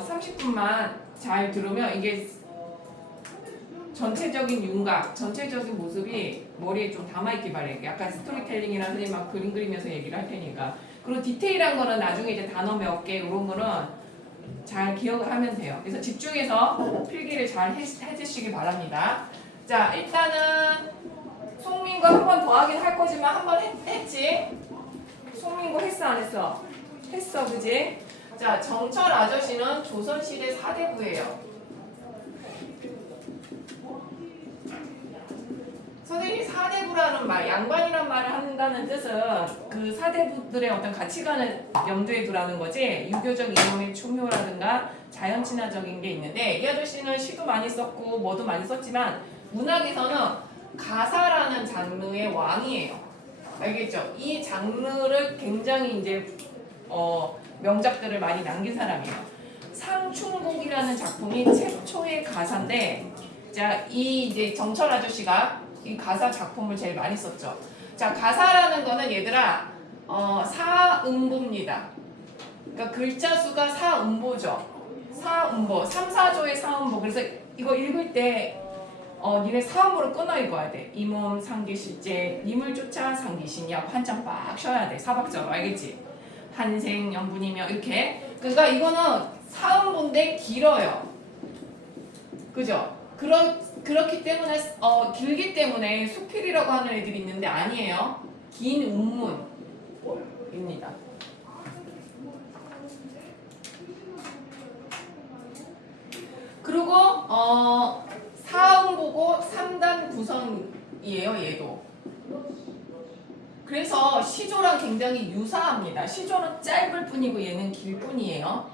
30분만 잘 들으면 이게 전체적인 윤곽, 전체적인 모습이 머리에 좀 담아있기 바래요. 약간 스토리텔링이나 선생님 막 그림 그리면서 얘기를 할 테니까. 그리고 디테일한 거는 나중에 이제 단어 몇 개 이런 거는 잘 기억을 하면 돼요. 그래서 집중해서 필기를 잘 해주시기 바랍니다. 자, 일단은 송민구 한 번 더 하긴 할 거지만 한 번 했지? 송민구 했어 안 했어? 했어, 그지? 자, 정철 아저씨는 조선시대 사대부예요. 선생님이 사대부라는 말, 양반이란 말을 한다는 뜻은 그 사대부들의 어떤 가치관을 염두에 두라는 거지, 유교적 이념의 충효라든가 자연 친화적인 게 있는데, 이 아저씨는 시도 많이 썼고 뭐도 많이 썼지만 문학에서는 가사라는 장르의 왕이에요. 알겠죠? 이 장르를 굉장히 이제 명작들을 많이 남긴 사람이에요. 상충곡이라는 작품이 최초의 가사인데, 자, 이 이제 정철 아저씨가 이 가사 작품을 제일 많이 썼죠. 자, 가사라는 거는 얘들아 사음보입니다. 그러니까 글자 수가 사음보죠. 사음보, 3, 4조의 사음보. 그래서 이거 읽을 때 니네 사음보로 끊어 읽어야 돼. 이 몸 상기실제 님을 쫓아 상기시냐 한참 빡 쉬어야 돼. 사박자로 알겠지? 한생 연분이며 이렇게. 그러니까 이거는 사음보인데 길어요. 그죠? 그렇기 때문에 길기 때문에 수필이라고 하는 애들이 있는데 아니에요. 긴 운문입니다. 그리고 사음보고 3단 구성이에요. 얘도. 그래서 시조랑 굉장히 유사합니다. 시조는 짧을 뿐이고 얘는 길 뿐이에요.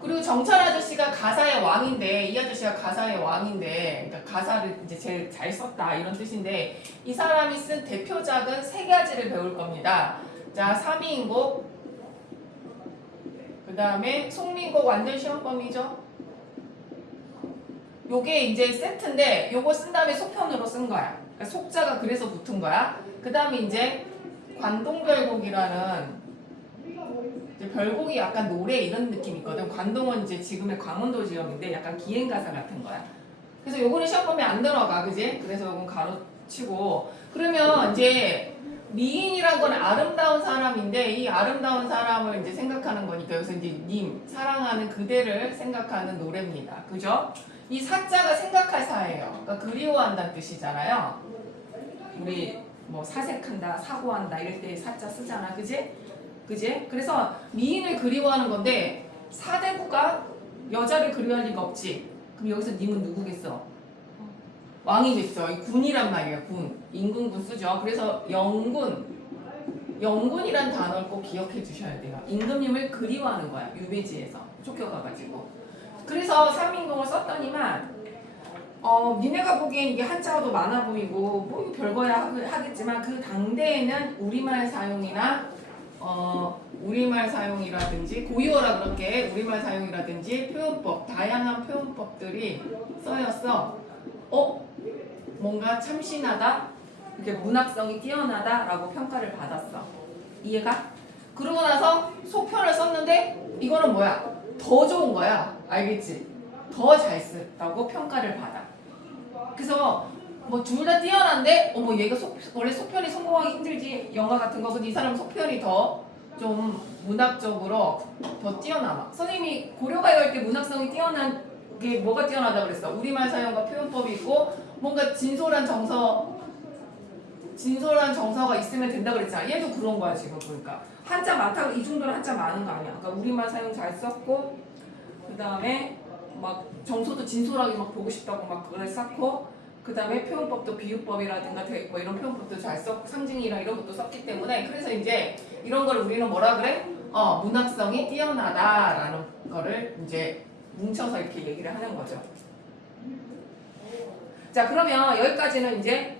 그리고 정철 아저씨가 가사의 왕인데, 이 아저씨가 가사의 왕인데, 그러니까 가사를 이제 제일 잘 썼다 이런 뜻인데, 이 사람이 쓴 대표작은 세 가지를 배울 겁니다. 자, 삼이인곡, 그 다음에 송민곡 완전 시험범위죠. 요게 이제 세트인데, 요거 쓴 다음에 속편으로 쓴 거야. 그러니까 속자가 그래서 붙은 거야. 그 다음에 이제 관동별곡이라는 별곡이 약간 노래 이런 느낌 있거든. 관동은 이제 지금의 강원도 지역인데 약간 기행가사 같은 거야. 그래서 요거는 시험범위에 안 들어가, 그지? 그래서 요건 가로치고. 그러면 이제 미인이란 건 아름다운 사람인데, 이 아름다운 사람을 이제 생각하는 거니까 여기서 이제 님, 사랑하는 그대를 생각하는 노래입니다. 그죠? 이 사자가 생각할 사예요. 그러니까 그리워한다는 뜻이잖아요. 우리 뭐 사색한다, 사고한다 이럴 때 사자 쓰잖아, 그지? 그지? 그래서 미인을 그리워하는 건데 사대부가 여자를 그리워할 리가 없지. 그럼 여기서 님은 누구겠어? 왕이겠어. 이 군이란 말이야. 군. 임금군 쓰죠. 그래서 영군이란 단어를 꼭 기억해 주셔야 돼요. 임금님을 그리워하는 거야. 유배지에서 쫓겨가가지고. 그래서 삼인공을 썼더니만 니네가 보기엔 이게 한자어도 많아 보이고 뭐 별거야 하겠지만 그 당대에는 우리말 사용이라든지 고유어라 그렇게 우리말 사용이라든지 표현법, 다양한 표현법들이 써였어. 뭔가 참신하다, 이렇게 문학성이 뛰어나다라고 평가를 받았어. 이해가? 그러고 나서 속편을 썼는데 이거는 뭐야? 더 좋은 거야. 알겠지? 더 잘 썼다고 평가를 받아. 그래서 뭐 둘 다 뛰어난데 뭐 얘가 원래 속편이 성공하기 힘들지 영화 같은 거. 근데 이 사람 속편이 더 좀 문학적으로 더 뛰어남아. 선생님이 고려가요 할 때 문학성이 뛰어난 게 뭐가 뛰어나다 그랬어? 우리말 사용과 표현법이 있고 뭔가 진솔한 정서가 있으면 된다 그랬잖아. 얘도 그런 거야 지금 보니까. 한자 많다고 이 정도는 한자 많은 거 아니야. 그러니까 우리말 사용 잘 썼고 그 다음에 막 정서도 진솔하게 막 보고 싶다고 막 그걸 쌓고 그 다음에 표현법도 비유법이라든가 뭐 이런 표현법도 잘 썼고 상징이랑 이런 것도 썼기 때문에 그래서 이제 이런 걸 우리는 뭐라 그래? 문학성이 뛰어나다라는 거를 이제 뭉쳐서 이렇게 얘기를 하는 거죠. 자, 그러면 여기까지는 이제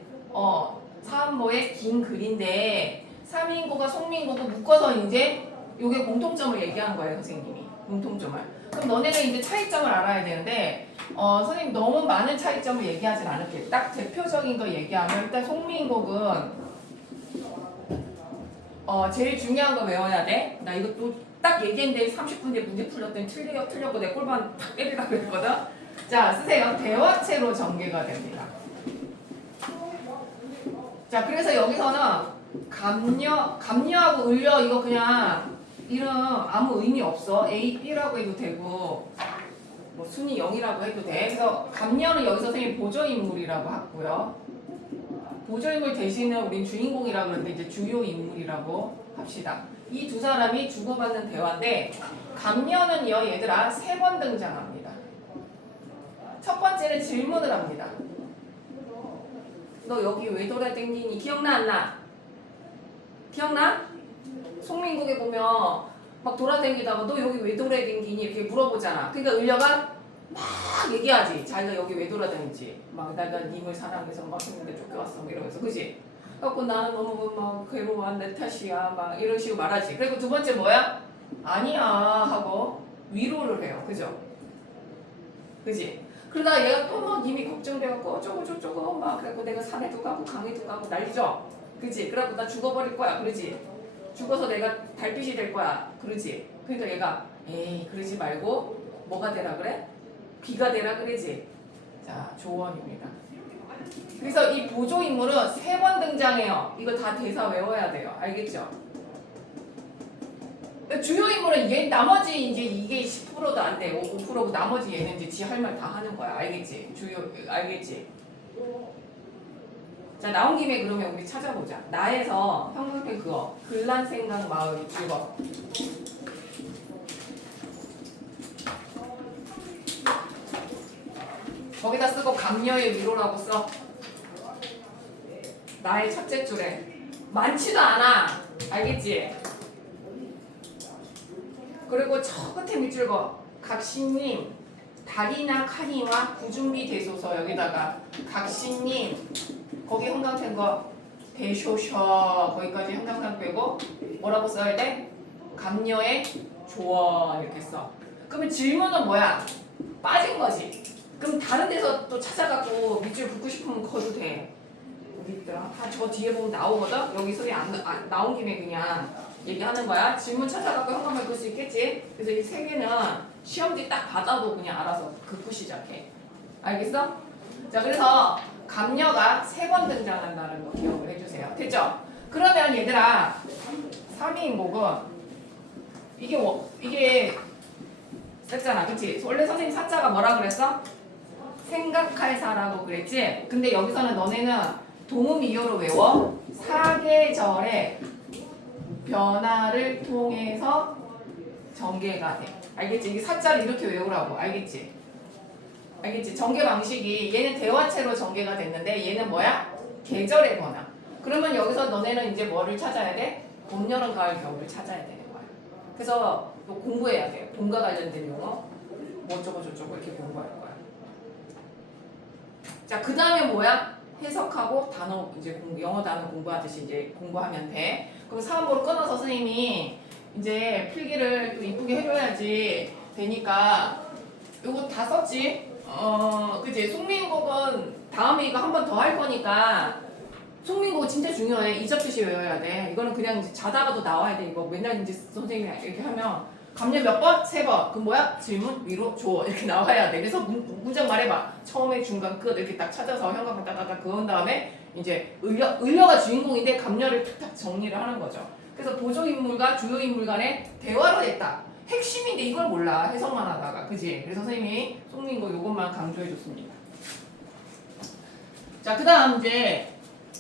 사음보의 긴 글인데 삼인고가 송민고도 묶어서 이제 요게 공통점을 얘기한 거예요, 선생님이. 공통점을. 그럼 너네는 이제 차이점을 알아야 되는데 선생님 너무 많은 차이점을 얘기하진 않을게요. 딱 대표적인 거 얘기하면 일단 송민곡은 제일 중요한 거 외워야 돼. 나 이거 또 딱 얘기했는데 30분 뒤에 문제 풀렸더니 틀렸고 내 꼴반 탁 때리라고 했거든. 자, 쓰세요. 대화체로 전개가 됩니다. 자, 그래서 여기서는 감녀하고 을려 이거 그냥 이름 아무 의미 없어. A, B라고 해도 되고 뭐 순위 0이라고 해도 돼. 그래서 감녀는 여기서 선생님 보조인물이라고 하고요. 보조인물 대신에 우린 주인공이라고 그러는데 이제 주요 인물이라고 합시다. 이 두 사람이 주고받는 대화인데 감녀는요 얘들아 3번 등장합니다. 첫 번째는 질문을 합니다. 너 여기 왜 돌아다니니? 기억나 안 나? 기억나? 송민국에 보면 막 돌아다니다가 너 여기 왜 돌아다니니? 이렇게 물어보잖아. 그러니까 을려가 막 얘기하지. 자기가 여기 왜 돌아다니지? 막 내가 님을 사랑해서 막 했는데 쫓겨왔어. 막 이러면서 그지? 그래갖고 나는 너무 막 괴로워 내 탓이야 막 이런 식으로 말하지. 그리고 두 번째 뭐야? 아니야 하고 위로를 해요. 그죠? 그지? 그러다가 얘가 또 막 님이 걱정돼갖고 어쩌고 저쩌고 막 그래갖고 내가 산에도 가고 강에도 가고 난리죠? 그지? 그래갖고 나 죽어버릴 거야. 그러지? 죽어서 내가 달빛이 될 거야. 그러지? 그러니까 얘가 에이 그러지 말고 뭐가 되라 그래? 비가 되라 그러지? 자 조언입니다. 그래서 이 보조인물은 3번 등장해요. 이거 다 대사 외워야 돼요. 알겠죠? 주요 인물은 얘 나머지 이제 이게 10%도 안 돼. 5%고 나머지 얘는 이제 지 할 말 다 하는 거야. 알겠지? 주요 알겠지? 자 나온 김에 그러면 우리 찾아보자. 나에서 형용태 그거 글란 생각 마음 즐거. 거기다 쓰고 감녀의 위로라고 써. 나의 첫째 줄에 많지도 않아. 알겠지? 그리고 저 끝에 밑줄 거 각신님 다리나 칼이와 구준비 되소서. 여기다가 각신님 거기 형광펜 거 대쇼셔 거기까지 형광펜 빼고 뭐라고 써야 돼? 감녀의 조언 이렇게 써. 그러면 질문은 뭐야? 빠진 거지. 그럼 다른 데서 또 찾아갖고 밑줄 붙고 싶으면 그어도 돼. 어디 있더라? 다 저 뒤에 보면 나오거든? 여기 소리 안 나온 김에 그냥 얘기하는 거야. 질문 찾아갖고 형광펜 긋을 수 있겠지? 그래서 이 3개는 시험지 딱 받아도 그냥 알아서 긋고 시작해. 알겠어? 자 그래서 감녀가 3번 등장한다는 거 기억을 해주세요. 됐죠? 그러면 얘들아 3인곡은 이게 썼잖아. 그치? 원래 선생님 사자가 뭐라 그랬어? 생각할 사라고 그랬지? 근데 여기서는 너네는 동음이어로 외워. 사계절의 변화를 통해서 전개가 돼. 알겠지? 이게 사자를 이렇게 외우라고. 알겠지? 알겠지? 전개 방식이 얘는 대화체로 전개가 됐는데 얘는 뭐야? 계절의 변화. 그러면 여기서 너네는 이제 뭐를 찾아야 돼? 봄, 여름, 가을, 겨울을 찾아야 되는 거야. 그래서 또 공부해야 돼. 봄과 관련된 용어 뭐 어쩌고 저쩌고 이렇게 공부할 거야. 자, 그 다음에 뭐야? 해석하고 단어 이제 영어 단어 공부하듯이 이제 공부하면 돼. 그럼 4번으로 끊어서 선생님이 이제 필기를 또 이쁘게 해줘야지 되니까 요거 다 썼지? 그치? 송민국은 다음에 이거 한 번 더 할 거니까 송민국 진짜 중요해. 이접듯이 외워야 돼. 이거는 그냥 이제 자다가도 나와야 돼. 이거 맨날 이제 선생님이 이렇게 하면 감년 몇 번? 3번. 그럼 뭐야? 질문, 위로, 조언 이렇게 나와야 돼. 그래서 문장 말해봐. 처음에, 중간, 끝 이렇게 딱 찾아서 형광펜 따다닥 그은 다음에 이제 을려가 주인공인데 감녀를 탁탁 정리를 하는 거죠. 그래서 보조인물과 주요인물 간의 대화로 됐다. 핵심인데 이걸 몰라. 해석만 하다가. 그지? 그래서 선생님이 송민국 요것만 강조해줬습니다. 자, 그 다음 이제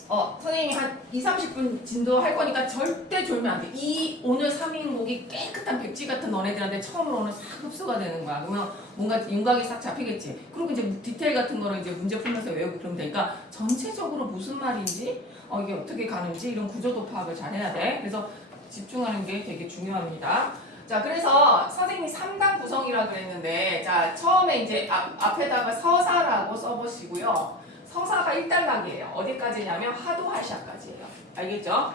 선생님이 한 20-30분 진도 할 거니까 절대 졸면 안 돼. 이 오늘 3인곡이 깨끗한 백지 같은 너네들한테 처음으로 오늘 싹 흡수가 되는 거야. 그러면 뭔가 윤곽이 싹 잡히겠지. 그리고 이제 디테일 같은 거는 이제 문제 풀면서 외우고 그러면 되니까 전체적으로 무슨 말인지 이게 어떻게 가는지 이런 구조도 파악을 잘 해야 돼. 그래서 집중하는 게 되게 중요합니다. 자, 그래서 선생님이 3단 구성이라 그랬는데 자, 처음에 이제 앞에다가 서사라고 써보시고요. 서사가 1단락이에요. 어디까지냐면 하도하샤까지예요. 알겠죠?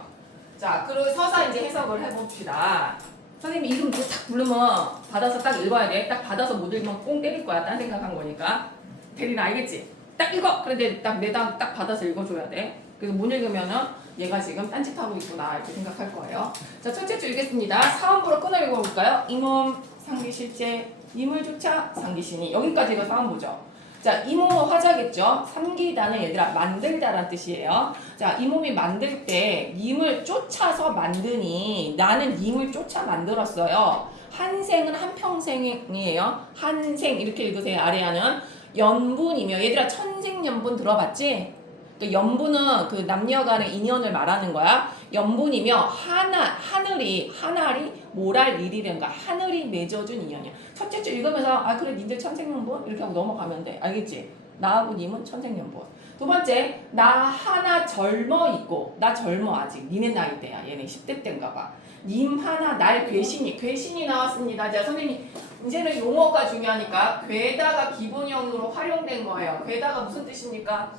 자, 그리고 서사 이제 해석을 해봅시다. 선생님 이름 이제 딱 부르면 받아서 딱 읽어야 돼. 딱 받아서 못 읽으면 꽁 때릴 거야. 딴 생각한 거니까. 대리는 알겠지? 딱 읽어! 그런데 딱 내당 딱 받아서 읽어줘야 돼. 그래서 못 읽으면은 얘가 지금 딴짓하고 있구나 이렇게 생각할 거예요. 자, 첫째 줄 읽겠습니다. 사음부로 끊어 읽어볼까요? 이몸, 상기실제, 이물조차, 상기신이. 여기까지가 사음부죠. 자, 이 몸은 화자겠죠. 삼기다는 얘들아 만들다란 뜻이에요. 자, 이 몸이 만들 때 님을 쫓아서 만드니 나는 님을 쫓아 만들었어요. 한생은 한평생이에요. 한생 이렇게 읽으세요. 아래하는 연분이며 얘들아 천생연분 들어봤지? 그 연분은 그 남녀 간의 인연을 말하는 거야. 연분이며 하늘이 뭘 할 일이란가 하늘이 맺어준 인연이야. 첫째 줄 읽으면서 아 그래 니들 천생연분 이렇게 하고 넘어가면 돼. 알겠지? 나하고 님은 천생연분. 두 번째 나 하나 젊어 있고 나 젊어 아직 니네 나이대야. 얘네 10대 때인가 봐. 님 하나 날 괴신이 나왔습니다. 자 선생님 이제는 용어가 중요하니까 괴다가 기본형으로 활용된 거예요. 괴다가 무슨 뜻입니까?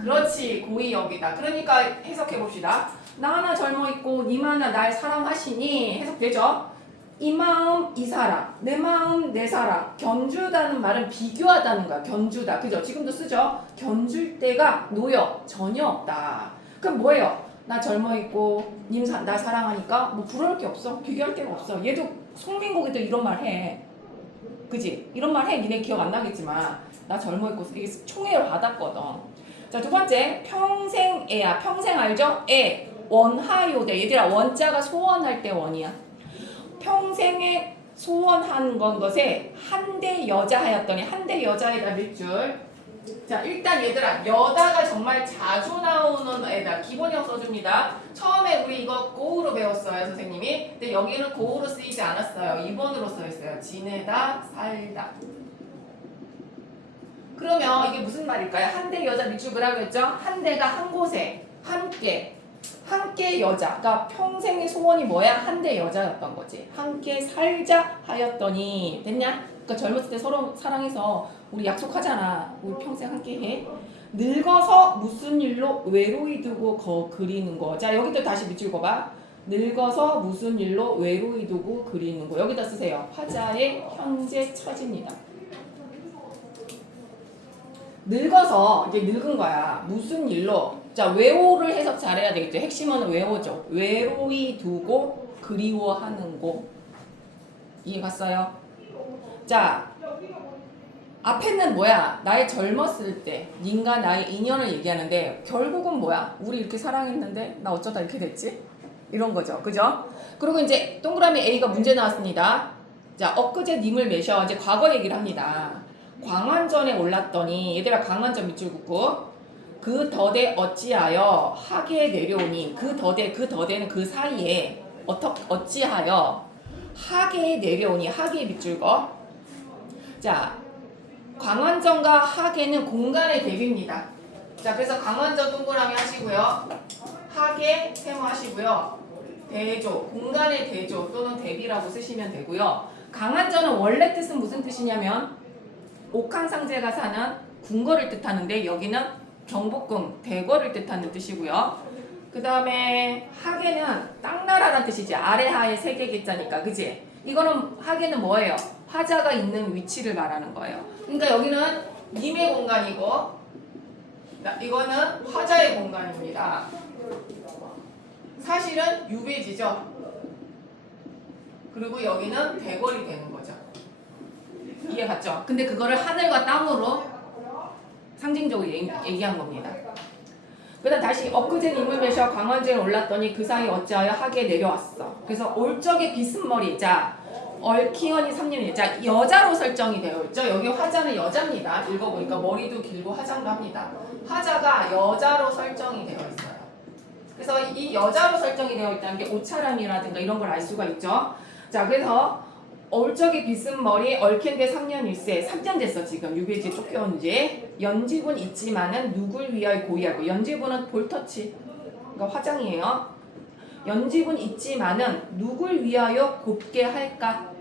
그렇지 고의 여기다. 그러니까 해석해 봅시다. 나 하나 젊어 있고 님 하나 날 사랑하시니 해석되죠? 이 마음 이 사랑 내 마음 내 사랑 견주다는 말은 비교하다는 거야. 견주다 그죠? 지금도 쓰죠? 견줄 때가 전혀 없다. 그럼 뭐예요? 나 젊어 있고 님 나 사랑하니까 뭐 부러울 게 없어. 비교할 데가 없어. 얘도 송민국이도 이런 말 해. 그지? 이런 말 해. 니네 기억 안 나겠지만 나 젊어 있고 이게 총애를 받았거든. 자, 두 번째 평생애야. 평생 알죠? 애 원하요대. 얘들아 원자가 소원할 때 원이야. 평생에 소원한 것에 한대 여자하였더니 한대 여자에다 몇 줄. 자 일단 얘들아 여다가 정말 자주 나오는 애다. 기본형 써줍니다. 처음에 우리 이거 고우로 배웠어요 선생님이. 근데 여기는 고우로 쓰이지 않았어요. 2번으로 써있어요. 지내다 살다. 그러면 이게 무슨 말일까요? 한대 여자 밑줄 그라고 했죠? 한대가 한 곳에 함께 여자. 그러니까 평생의 소원이 뭐야? 한대 여자였던 거지. 함께 살자 하였더니 됐냐? 그러니까 젊었을 때 서로 사랑해서 우리 약속하잖아. 우리 평생 함께 해. 늙어서 무슨 일로 외로이 두고 그리는 거. 자 여기도 다시 밑줄 그어봐. 늙어서 무슨 일로 외로이 두고 그리는 거. 여기다 쓰세요. 화자의 현재 처지입니다. 늙어서 이제 늙은 거야. 무슨 일로? 자 외호를 해석 잘해야 되겠죠. 핵심은 외호죠. 외로이 두고 그리워하는 곳. 이해 갔어요? 자 앞에는 뭐야? 나의 젊었을 때 님과 나의 인연을 얘기하는데 결국은 뭐야? 우리 이렇게 사랑했는데 나 어쩌다 이렇게 됐지? 이런 거죠. 그죠? 그리고 이제 동그라미 A가 문제 나왔습니다. 자 엊그제 님을 매셔. 이제 과거 얘기를 합니다. 광안전에 올랐더니 얘들아 광안전 밑줄 긋고 그 덫에 어찌하여 하게 내려오니 그 덫에는 그 사이에 어찌하여 하게 내려오니 하게 밑줄 거. 자 광안전과 하계는 공간의 대비입니다. 자 그래서 광안전 동그라미 하시고요. 하계 세모하시고요. 대조 공간의 대조 또는 대비라고 쓰시면 되고요. 광안전은 원래 뜻은 무슨 뜻이냐면 옥황상제가 사는 궁궐을 뜻하는데 여기는 경복궁 대궐을 뜻하는 뜻이고요. 그 다음에 하계는 땅나라라는 뜻이지. 아래 하에 세 개 개자니까 그지? 이거는 하계는 뭐예요? 화자가 있는 위치를 말하는 거예요. 그러니까 여기는 님의 공간이고 이거는 화자의 공간입니다. 사실은 유배지죠. 그리고 여기는 대궐이 되는 거죠. 이해 갔죠? 근데 그거를 하늘과 땅으로 상징적으로 얘기한 겁니다. 그 다음 다시 엊그제 님을 매셔 광안전에 올랐더니 그 사이 어찌하여 하게 내려왔어. 그래서 올 적에 빗은 머리. 자 얼키언이 3년이에요. 자 여자로 설정이 되어 있죠. 여기 화자는 여자입니다. 읽어보니까 머리도 길고 화장도 합니다. 화자가 여자로 설정이 되어 있어요. 그래서 이 여자로 설정이 되어 있다는 게 옷차림이라든가 이런 걸 알 수가 있죠. 자 그래서 올 적에 빗은 머리 얽힌데 3년일세. 3년 됐어 지금 유배지에 쫓겨온 지. 연지분 있지만은 누굴 위하여 고의하고. 연지분은 볼터치 그러니까 화장이에요. 연지분 있지만은 누굴 위하여 곱게 할까?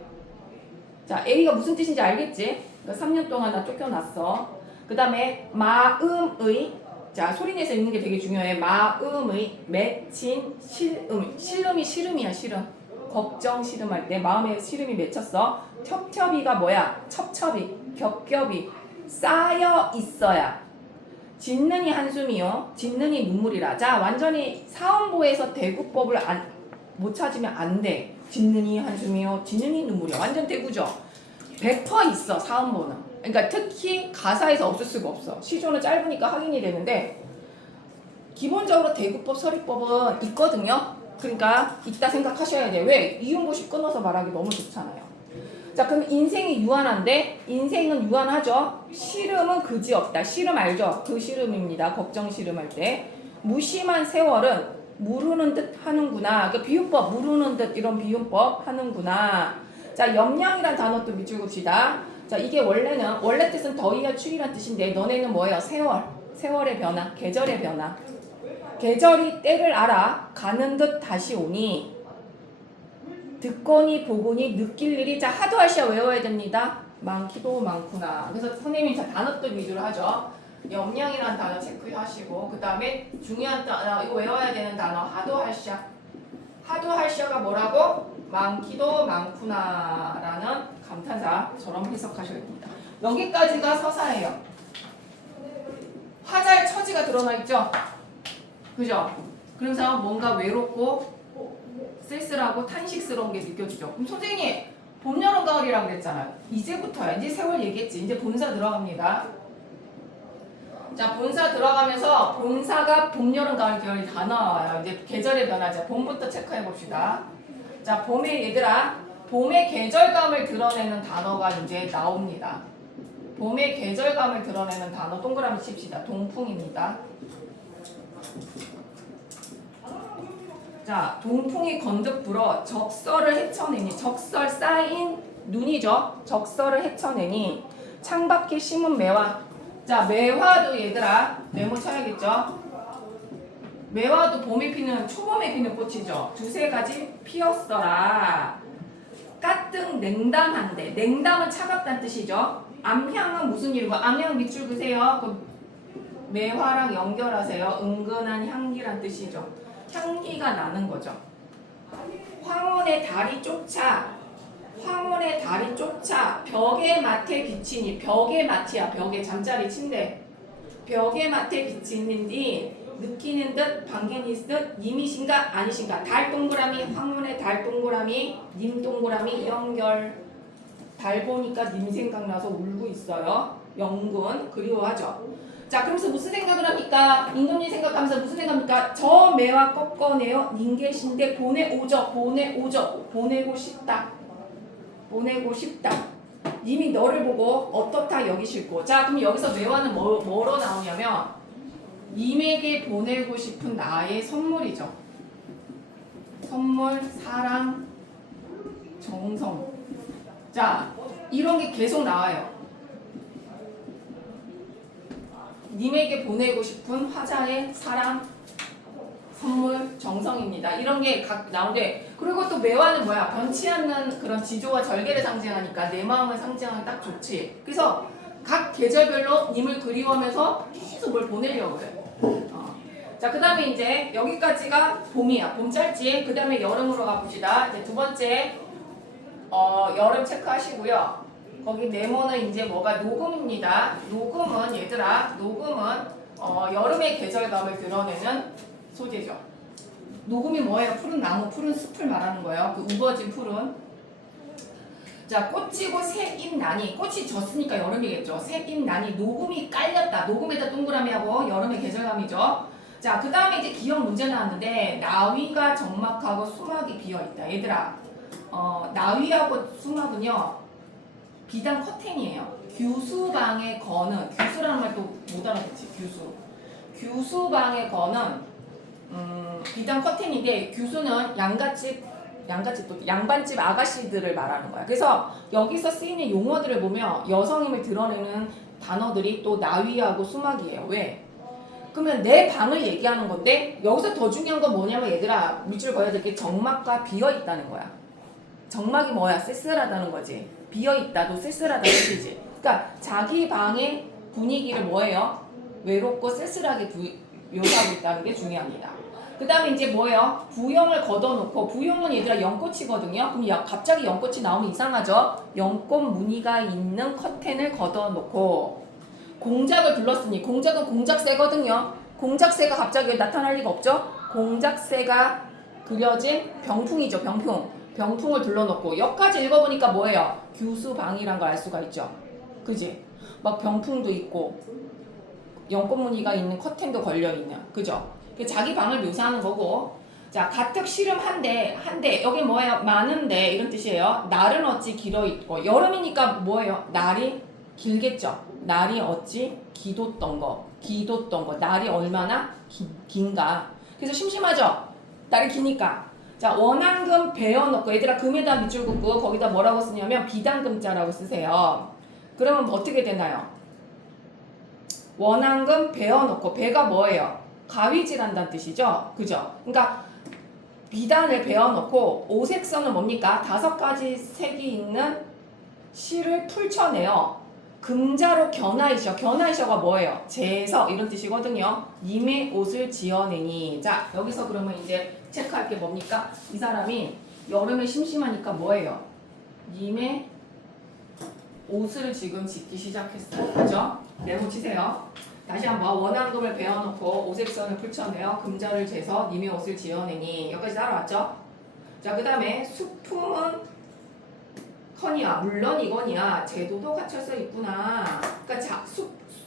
자 A가 무슨 뜻인지 알겠지? 그러니까 3년 동안 나 쫓겨났어. 그 다음에 마음의. 자 소리내서 읽는 게 되게 중요해. 마음의 맺힌 실음이 시름이야 시름. 걱정 시름할 때 마음에 시름이 맺혔어. 첩첩이가 뭐야? 첩첩이 겹겹이 쌓여 있어야. 짓느니 한숨이요. 짓느니 눈물이라. 자, 완전히 사음보에서 대구법을 못 찾으면 안 돼. 짓느니 한숨이요. 짓느니 눈물이요. 완전 대구죠. 100% 있어, 사음보는. 그러니까 특히 가사에서 없을 수가 없어. 시조는 짧으니까 확인이 되는데 기본적으로 대구법, 서리법은 있거든요. 그러니까 있다 생각하셔야 돼요. 왜? 이음보식 끊어서 말하기 너무 좋잖아요. 자, 그럼 인생이 유한한데 인생은 유한하죠. 시름은 그지없다. 시름 알죠? 그 시름입니다. 걱정 시름할 때. 무심한 세월은 무르는 듯 하는구나. 그 비유법 무르는 듯 이런 비유법 하는구나. 자, 염량이란 단어 또 밑줄 긋시다. 자, 이게 원래 뜻은 더위와 추위란 뜻인데 너네는 뭐예요? 세월의 변화, 계절의 변화. 계절이 때를 알아 가는 듯 다시 오니 듣거니 보거니 느낄 일이 자 하도하시아 외워야 됩니다. 많기도 많구나. 그래서 선생님이 자 단어들 위주로 하죠. 염량이라는 단어 체크하시고 그 다음에 중요한 단어 이거 외워야 되는 단어 하도하시아. 하도하시아가 뭐라고? 많기도 많구나 라는 감탄사처럼 해석하셔야 됩니다. 여기까지가 서사예요. 화자의 처지가 드러나 있죠? 그죠? 그래서 뭔가 외롭고 쓸쓸하고 탄식스러운 게 느껴지죠. 그럼 선생님 봄, 여름, 가을이라고 그랬잖아요. 이제부터야. 이제 세월 얘기했지. 이제 본사 들어갑니다. 자, 본사 들어가면서 본사가 봄, 여름, 가을, 겨울이 다 나와요. 이제 계절의 변화죠. 봄부터 체크해 봅시다. 자, 봄에 얘들아 봄의 계절감을 드러내는 단어가 이제 나옵니다. 봄의 계절감을 드러내는 단어 동그라미 칩시다. 동풍입니다. 자, 동풍이 건득 불어 적설을 헤쳐내니 적설 쌓인 눈이죠. 적설을 헤쳐내니 창밖에 심은 매화. 자, 매화도 얘들아 메모 쳐야겠죠. 매화도 봄에 피는 초봄에 피는 꽃이죠. 두세 가지 피었어라. 까뜩 냉담한데 냉담은 차갑다는 뜻이죠. 암향은 무슨 일이고 암향 밑줄 그세요. 그 매화랑 연결하세요. 은근한 향기란 뜻이죠. 향기가 나는 거죠. 황혼의 달이 쫓아 벽의 맡에 비치니 벽의 맡이야. 벽에 잠자리 침대 벽의 맡에 비치는디 느끼는 듯 반견이 듯 님이신가 아니신가. 달 동그라미 황혼의 달 동그라미 님 동그라미 연결. 달 보니까 님 생각나서 울고 있어요. 영군 그리워하죠. 자, 그러면서 무슨 생각을 합니까? 임금님 생각하면서 무슨 생각합니까? 저 매화 꺾어내어 님 계신데 보내오죠. 보내고 싶다. 님이 너를 보고 어떻다 여기실고. 자, 그럼 여기서 매화는 뭐로 나오냐면 님에게 보내고 싶은 나의 선물이죠. 선물, 사랑, 정성. 자, 이런 게 계속 나와요. 님에게 보내고 싶은 화자의 사랑, 선물, 정성입니다. 이런 게 각 나오는데 그리고 또 매화는 뭐야? 변치 않는 그런 지조와 절개를 상징하니까 내 마음을 상징하기 딱 좋지. 그래서 각 계절별로 님을 그리워하면서 계속 뭘 보내려고 그래. 자, 그 다음에 이제 여기까지가 봄이야. 봄 짧지? 그 다음에 여름으로 가봅시다. 이제 두 번째 여름 체크하시고요. 거기 네모는 이제 뭐가 녹음입니다. 녹음은 얘들아, 여름의 계절감을 드러내는 소재죠. 녹음이 뭐예요? 푸른 나무, 푸른 숲을 말하는 거예요. 그 우거진 푸른. 자, 꽃이고 새잎 나니. 꽃이 졌으니까 여름이겠죠. 새잎 나니. 녹음이 깔렸다. 녹음에다 동그라미하고 여름의 계절감이죠. 자, 그 다음에 이제 기억 문제 나왔는데 나위가 적막하고 수막이 비어있다. 얘들아, 나위하고 수막은요 비단 커튼이에요. 규수방의 거는, 규수라는 말 또 못 알아듣지. 규수방의 거는 비단 커튼인데 규수는 양반집 아가씨들을 말하는 거야. 그래서 여기서 쓰이는 용어들을 보면 여성임을 드러내는 단어들이 또 나위하고 수막이에요. 왜? 그러면 내 방을 얘기하는 건데 여기서 더 중요한 건 뭐냐면 얘들아 밑줄 그어야 될 게 적막과 비어있다는 거야. 적막이 뭐야? 쓸쓸하다는 거지. 비어있다도 쓸쓸하다는 뜻이지. 그러니까 자기 방의 분위기를 뭐예요? 외롭고 쓸쓸하게 묘사하고 있다는 게 중요합니다. 그 다음에 이제 뭐예요? 부용을 걷어놓고, 부용은 얘들아 연꽃이거든요. 그럼 갑자기 연꽃이 나오면 이상하죠? 연꽃 무늬가 있는 커튼을 걷어놓고 공작을 둘렀으니 공작은 공작새거든요. 공작새가 갑자기 나타날 리가 없죠. 공작새가 그려진 병풍이죠. 병풍. 병풍을 둘러놓고 여기까지 읽어보니까 뭐예요? 규수방이란 걸 알 수가 있죠. 그지? 막 병풍도 있고 연꽃무늬가 있는 커튼도 걸려있는. 그죠? 자기 방을 묘사하는 거고. 자, 가특 시름 한데 여기 뭐예요? 많은데 이런 뜻이에요. 날은 어찌 길어 있고 여름이니까 뭐예요? 날이 길겠죠. 날이 어찌 기뒀던 거 날이 얼마나 긴가. 그래서 심심하죠. 날이 기니까. 자, 원한금 베어놓고 얘들아 금에다 밑줄 긋고 거기다 뭐라고 쓰냐면 비단금자라고 쓰세요. 그러면 어떻게 되나요? 원한금 베어놓고 배가 뭐예요? 가위질한다는 뜻이죠. 그죠? 그러니까 비단을 베어놓고 오색선은 뭡니까? 5가지 색이 있는 실을 풀쳐내요. 금자로 견하이셔. 견하이셔가 뭐예요? 재서 이런 뜻이거든요. 님의 옷을 지어내니. 자, 여기서 그러면 이제 체크할 게 뭡니까? 이 사람이 여름에 심심하니까 뭐예요? 님의 옷을 지금 짓기 시작했어요. 그죠? 메모 치세요. 다시 한번 원한금을 베어놓고 오색선을 풀쳐내어 금자를 재서 님의 옷을 지어내니. 여기까지 따라왔죠? 자, 그 다음에 수품은 커니야 물론이거니야 제도도 갖춰져 있구나. 그러니까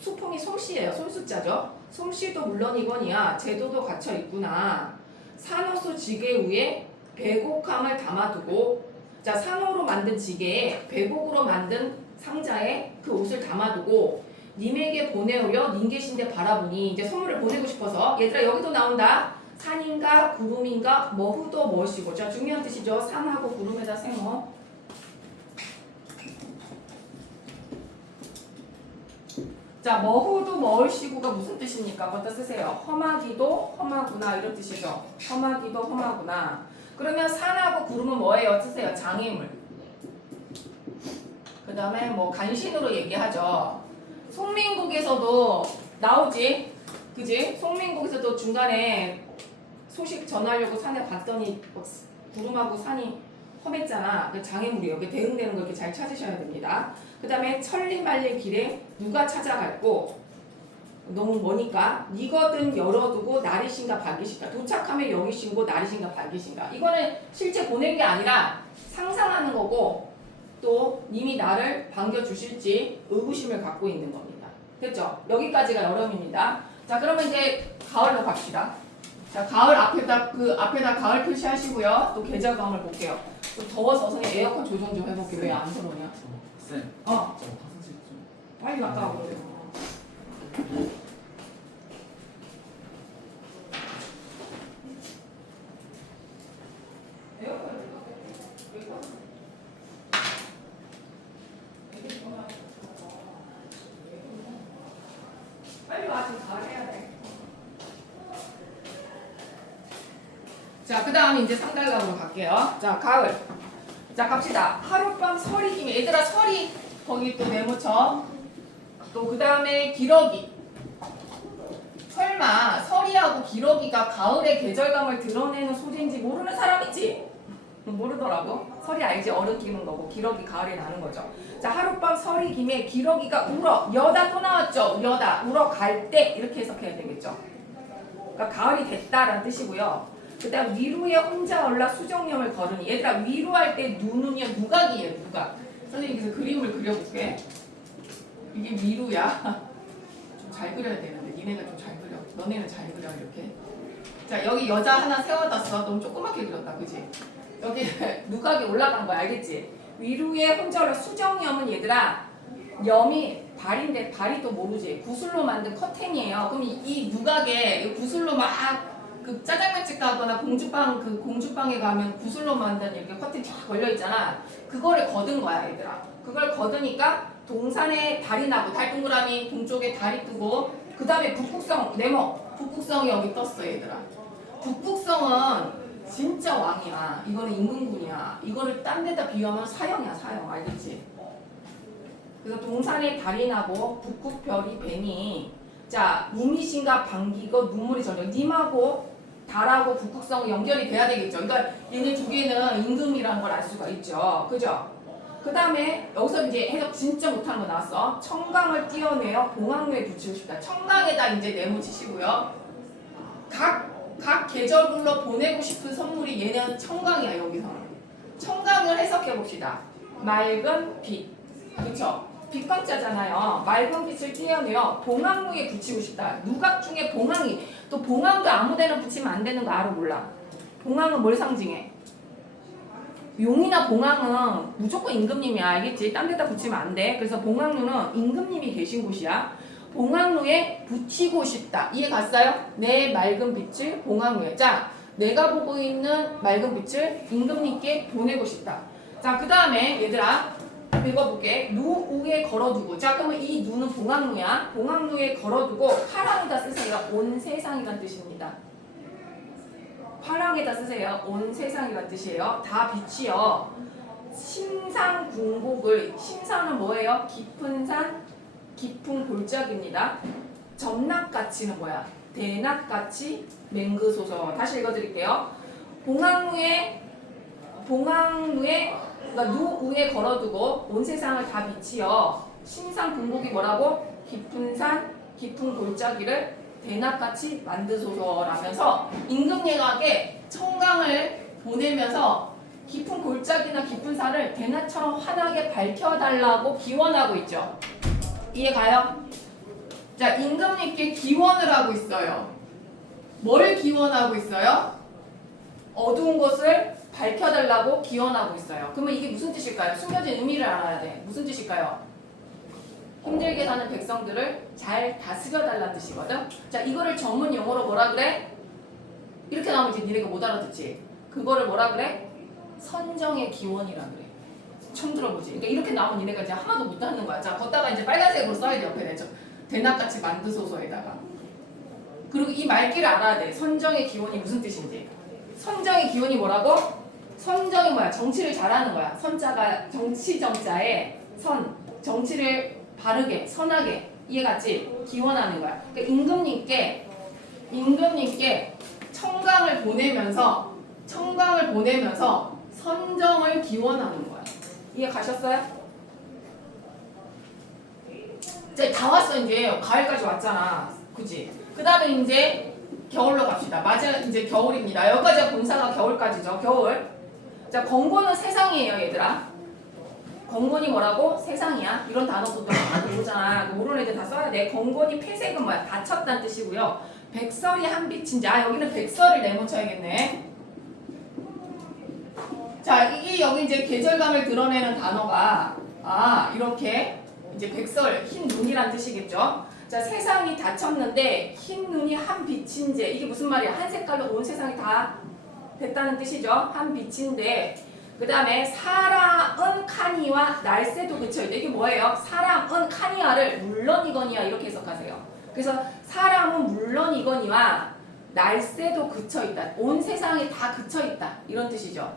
수품이 솜씨예요. 솜수자죠. 솜씨도 물론이거니야 제도도 갖춰 있구나. 산호수 지게 위에 배곡함을 담아두고. 자, 산호로 만든 지게에 배곡으로 만든 상자에 그 옷을 담아두고 님에게 보내오려 님 계신데 바라보니. 이제 선물을 보내고 싶어서. 얘들아 여기도 나온다. 산인가 구름인가 머후도 멋이고. 자, 중요한 뜻이죠. 산하고 구름에다 생어. 자, 머후도 머울시구가 무슨 뜻입니까? 갖다 쓰세요. 험하기도 험하구나 이런 뜻이죠. 험하기도 험하구나. 그러면 산하고 구름은 뭐예요? 쓰세요. 장애물. 그 다음에 뭐 간신으로 얘기하죠. 송민국에서도 나오지. 그지? 송민국에서도 중간에 소식 전하려고 산에 갔더니 구름하고 산이 험했잖아. 그 장애물이에요. 여기 대응되는 거 이렇게 잘 찾으셔야 됩니다. 그 다음에 천리말리 길에 누가 찾아갈고. 너무 머니까 이거든 열어두고 날이신가 밝으신가. 도착하면 여기신고 날이신가 밝으신가. 이거는 실제 보낸 게 아니라 상상하는 거고 또 님이 나를 반겨주실지 의구심을 갖고 있는 겁니다. 됐죠? 여기까지가 여름입니다. 자, 그러면 이제 가을로 갑시다. 자, 가을 앞에다 가을 표시하시고요. 또 계절감을 볼게요. 좀 더워서 선생님 에어컨 조정 좀 해볼게. 왜 안 들어오냐? 쌤, 저 화장실 좀 빨리 갔다 와 그래요. 빨리 와. 지금 가을 해야 돼. 자, 그 다음에 이제 상달감으로 갈게요. 자, 가을. 자, 갑시다. 하룻밤 설이 김에. 얘들아 설이 거기 또 메모쳐. 또 그 다음에 기러기. 설마 설이하고 기러기가 가을의 계절감을 드러내는 소재인지 모르는 사람 있지? 모르더라고. 설이 알지? 얼음 끼는 거고 기러기 가을에 나는 거죠. 자, 하룻밤 설이 김에 기러기가 울어. 여다 또 나왔죠? 여다. 울어 갈 때 이렇게 해석해야 되겠죠. 그러니까 가을이 됐다라는 뜻이고요. 그 다음 위루에 혼자 올라 수정염을 거르니. 얘들아 위루할 때 누는요 누각이에요. 누각. 선생님께서 그림을 그려볼게. 이게 위루야. 좀 잘 그려야 되는데 니네가 좀 잘 그려. 너네는 잘 그려 이렇게. 자, 여기 여자 하나 세워놨어. 너무 조그맣게 그렸다. 그지? 여기 누각이 올라간 거야. 알겠지? 위루에 혼자 올라 수정염은 얘들아 염이 발인데 발이 또 모르지. 구슬로 만든 커튼이에요. 그럼 이 누각에 구슬로 막 그 짜장면집 가거나 공주방에 가면 구슬로 만든 이렇게 커튼 쫙 걸려 있잖아. 그거를 거둔 거야, 얘들아. 그걸 거두니까 동산에 달이 나고 달 동그라미 동쪽에 달이 뜨고 그 다음에 북극성 네모 북극성이 여기 떴어, 얘들아. 북극성은 진짜 왕이야. 이거는 임금군이야. 이거를 딴 데다 비유하면 사형이야, 사형. 알겠지? 그래서 동산에 달이 나고 북극별이 뵈니. 자, 님이신가 반기고 눈물이 절려. 님하고 달하고 북극성이 연결이 돼야 되겠죠. 그러니까 얘네 두 개는 임금이라는 걸 알 수가 있죠. 그죠? 그 다음에 여기서 이제 해석 진짜 못하는 거 나왔어. 청강을 띄어내어 봉황루에 붙이고 싶다. 청강에다 이제 네모치시고요. 각 계절별로 보내고 싶은 선물이 얘는 청강이야. 여기서 청강을 해석해 봅시다. 맑은 빛, 그쵸? 빛광자잖아요. 맑은 빛을 띄어내어 봉황루에 붙이고 싶다. 누각 중에 봉황이, 또 봉황도 아무데나 붙이면 안 되는 거 알아 몰라? 봉황은 뭘 상징해? 용이나 봉황은 무조건 임금님이야. 알겠지? 딴 데다 붙이면 안 돼. 그래서 봉황루는 임금님이 계신 곳이야. 봉황루에 붙이고 싶다. 이해 갔어요? 내 맑은 빛을 봉황루에. 자, 내가 보고 있는 맑은 빛을 임금님께 보내고 싶다. 자, 그 다음에 얘들아 읽어볼게. 누 위에 걸어두고. 자, 그러면 이 누는 봉황루야. 봉황루에 걸어두고 파랑에다 쓰세요. 온 세상이란 뜻입니다. 파랑에다 쓰세요. 온 세상이란 뜻이에요. 다 빛이요. 심상궁곡을, 심상은 뭐예요? 깊은 산, 깊은 골짜기입니다. 점락가치는 뭐야? 대낮같이 맹그소서. 다시 읽어드릴게요. 봉황루에 그러니까 누 위에 걸어두고 온 세상을 다 비치어 심상궁곡이 뭐라고? 깊은 산, 깊은 골짜기를 대낮같이 만드소서라면서 임금예각에 청강을 보내면서 깊은 골짜기나 깊은 산을 대낮처럼 환하게 밝혀달라고 기원하고 있죠. 이해 가요? 자, 임금님께 기원을 하고 있어요. 뭘 기원하고 있어요? 어두운 곳을 밝혀달라고 기원하고 있어요. 그러면 이게 무슨 뜻일까요? 숨겨진 의미를 알아야 돼. 무슨 뜻일까요? 힘들게 사는 백성들을 잘 다스려달라는 뜻이거든. 자, 이거를 전문 용어로 뭐라 그래? 이렇게 나오면 이제 니네가 못 알아듣지. 그거를 뭐라 그래? 선정의 기원이라 그래. 처음 들어보지. 그러니까 이렇게 나오면 니네가 이제 하나도 못 듣는 거야. 자, 걷다가 이제 빨간색으로 써야 돼. 옆에 내죠. 대낮같이 만드소서에다가. 그리고 이 말귀를 알아야 돼. 선정의 기원이 무슨 뜻인지. 선정의 기원이 뭐라고? 선정이 뭐야? 정치를 잘하는 거야. 선자가 정치 정자에 선, 정치를 바르게, 선하게, 이해갔지? 기원하는 거야. 그러니까 임금님께 청강을 보내면서 선정을 기원하는 거야. 이해 가셨어요? 이제 다 왔어. 이제 가을까지 왔잖아. 그지? 그 다음에 이제 겨울로 갑시다. 맞아, 이제 겨울입니다. 여기까지가 본사가 겨울까지죠. 겨울. 자, 건고는 세상이에요, 얘들아. 건곤이 뭐라고? 세상이야. 이런 단어도 또 하나도 모르잖아. 모르는 애들 다 써야 돼. 건곤이 폐색은 뭐야? 닫혔다는 뜻이고요. 백설이 한 빛인지. 아, 여기는 백설을 네모쳐야겠네. 자, 이게 여기 이제 계절감을 드러내는 단어가 이렇게 이제 백설, 흰 눈이란 뜻이겠죠. 자, 세상이 닫혔는데 흰 눈이 한 빛인지. 이게 무슨 말이야? 한 색깔로 온 세상이 다 됐다는 뜻이죠. 한 빛인데 그 다음에 사람은 카니와 날새도 그쳐있다. 이게 뭐예요? 사람은 카니와를 물론이거니와 이렇게 해석하세요. 그래서 사람은 물론이거니와 날새도 그쳐있다. 온 세상이 다 그쳐있다. 이런 뜻이죠.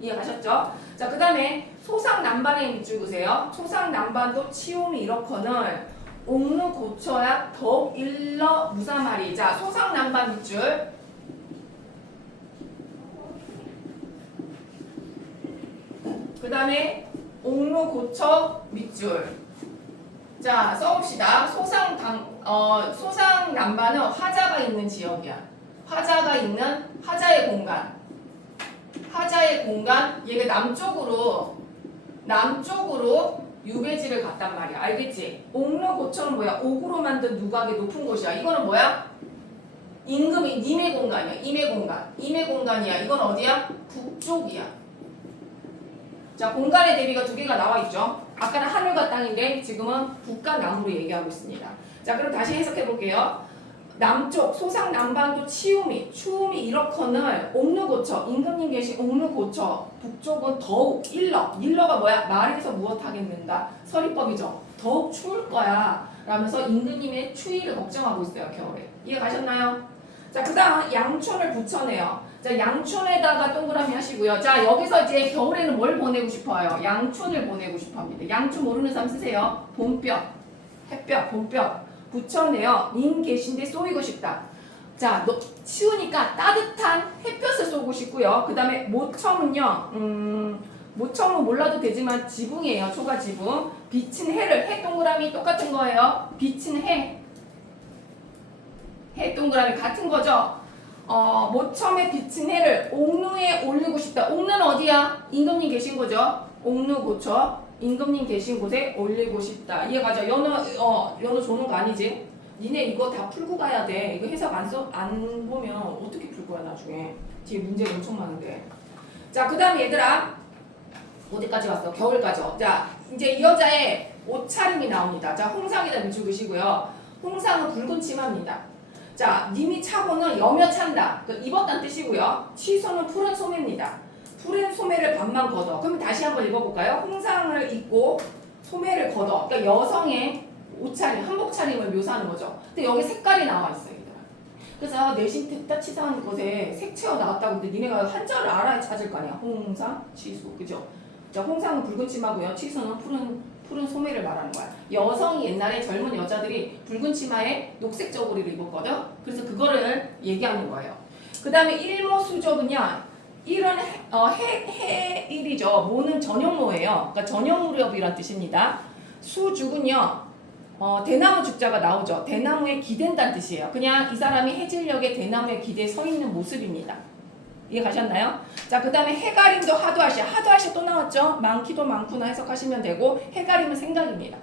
이해가셨죠? 자, 그 다음에 소상난반의 밑줄 그세요. 소상난반도 치움이 이렇거늘 옥루 고쳐야 더욱 일러 무사말이. 자, 소상난반 밑줄. 그 다음에 옥루 고쳐 밑줄. 자, 써봅시다. 소상난반은 화자가 있는 지역이야. 화자의 공간. 얘가 남쪽으로 유배지를 갔단 말이야. 알겠지? 옥루 고쳐는 뭐야? 옥으로 만든 누각의 높은 곳이야. 이거는 뭐야? 임금이 님의 공간이야. 임의 공간이야. 이건 어디야? 북쪽이야. 자, 공간의 대비가 두 개가 나와 있죠. 아까는 하늘과 땅인데 지금은 북과 남으로 얘기하고 있습니다. 자, 그럼 다시 해석해 볼게요. 남쪽 소상난반도 추움이 이렇거늘 옥루고쳐, 임금님 계신 옥루고쳐, 북쪽은 더욱 일러가 뭐야? 말에서 무엇 하겠는가? 서리법이죠. 더욱 추울 거야 라면서 임금님의 추위를 걱정하고 있어요. 겨울에. 이해 가셨나요? 자, 그 다음 양촌을 붙여내요. 자, 양촌에다가 동그라미 하시고요. 자, 여기서 이제 겨울에는 뭘 보내고 싶어요? 양촌을 보내고 싶어 합니다. 양촌 모르는 사람 쓰세요. 봄볕, 햇볕, 봄볕 붙여내요. 님 계신데 쏘이고 싶다. 자, 추우니까 따뜻한 햇볕을 쏘고 싶고요. 그 다음에 모첨은요. 모처음은 몰라도 되지만 지붕이에요. 초가 지붕. 비친 해를, 해 동그라미 똑같은 거예요. 비친 해. 해 동그라미 같은 거죠. 모처음에 비친 해를 옥루에 올리고 싶다. 옥루는 어디야? 임금님 계신 거죠. 옥루 고처. 임금님 계신 곳에 올리고 싶다. 이해가죠? 연어 조는 거 아니지? 니네 이거 다 풀고 가야 돼. 이거 해석 안 보면 어떻게 풀 거야 나중에. 뒤에 문제가 엄청 많은데. 자, 그 다음에 얘들아 어디까지 왔어? 겨울까지요. 자, 이제 이 여자의 옷차림이 나옵니다. 자, 홍상에다 비추시고요. 홍상은 붉은 치마입니다. 자, 님이 차고는 여며 찬다. 입었다는 뜻이고요. 취소는 푸른 소매입니다. 푸른 소매를 반만 걷어. 그럼 다시 한번 읽어볼까요? 홍상을 입고 소매를 걷어. 그러니까 여성의 옷차림, 한복 차림을 묘사하는 거죠. 근데 여기 색깔이 나와 있어요, 얘들아. 그래서 내신 듣다 치사한 것에 색채어 나왔다고. 근데 니네가 한자를 알아야 찾을 거 아니야. 홍상, 취소, 그죠? 자, 홍상은 붉은 치마고요. 취소는 푸른 소매를 말하는 거야. 여성이 옛날에 젊은 여자들이 붉은 치마에 녹색 저고리를 입었거든. 그래서 그거를 얘기하는 거예요. 그 다음에 일모수족은요. 일은 해일이죠. 모는 전형모예요. 그러니까 전형 무렵이란 뜻입니다. 수죽은요. 대나무 죽자가 나오죠. 대나무에 기댄다는 뜻이에요. 그냥 이 사람이 해질녘에 대나무에 기대 서 있는 모습입니다. 이해 가셨나요? 자, 그 다음에 해가림도 하도하시아. 하도하시아 또 나왔죠? 많기도 많구나 해석하시면 되고, 해가림은 생각입니다.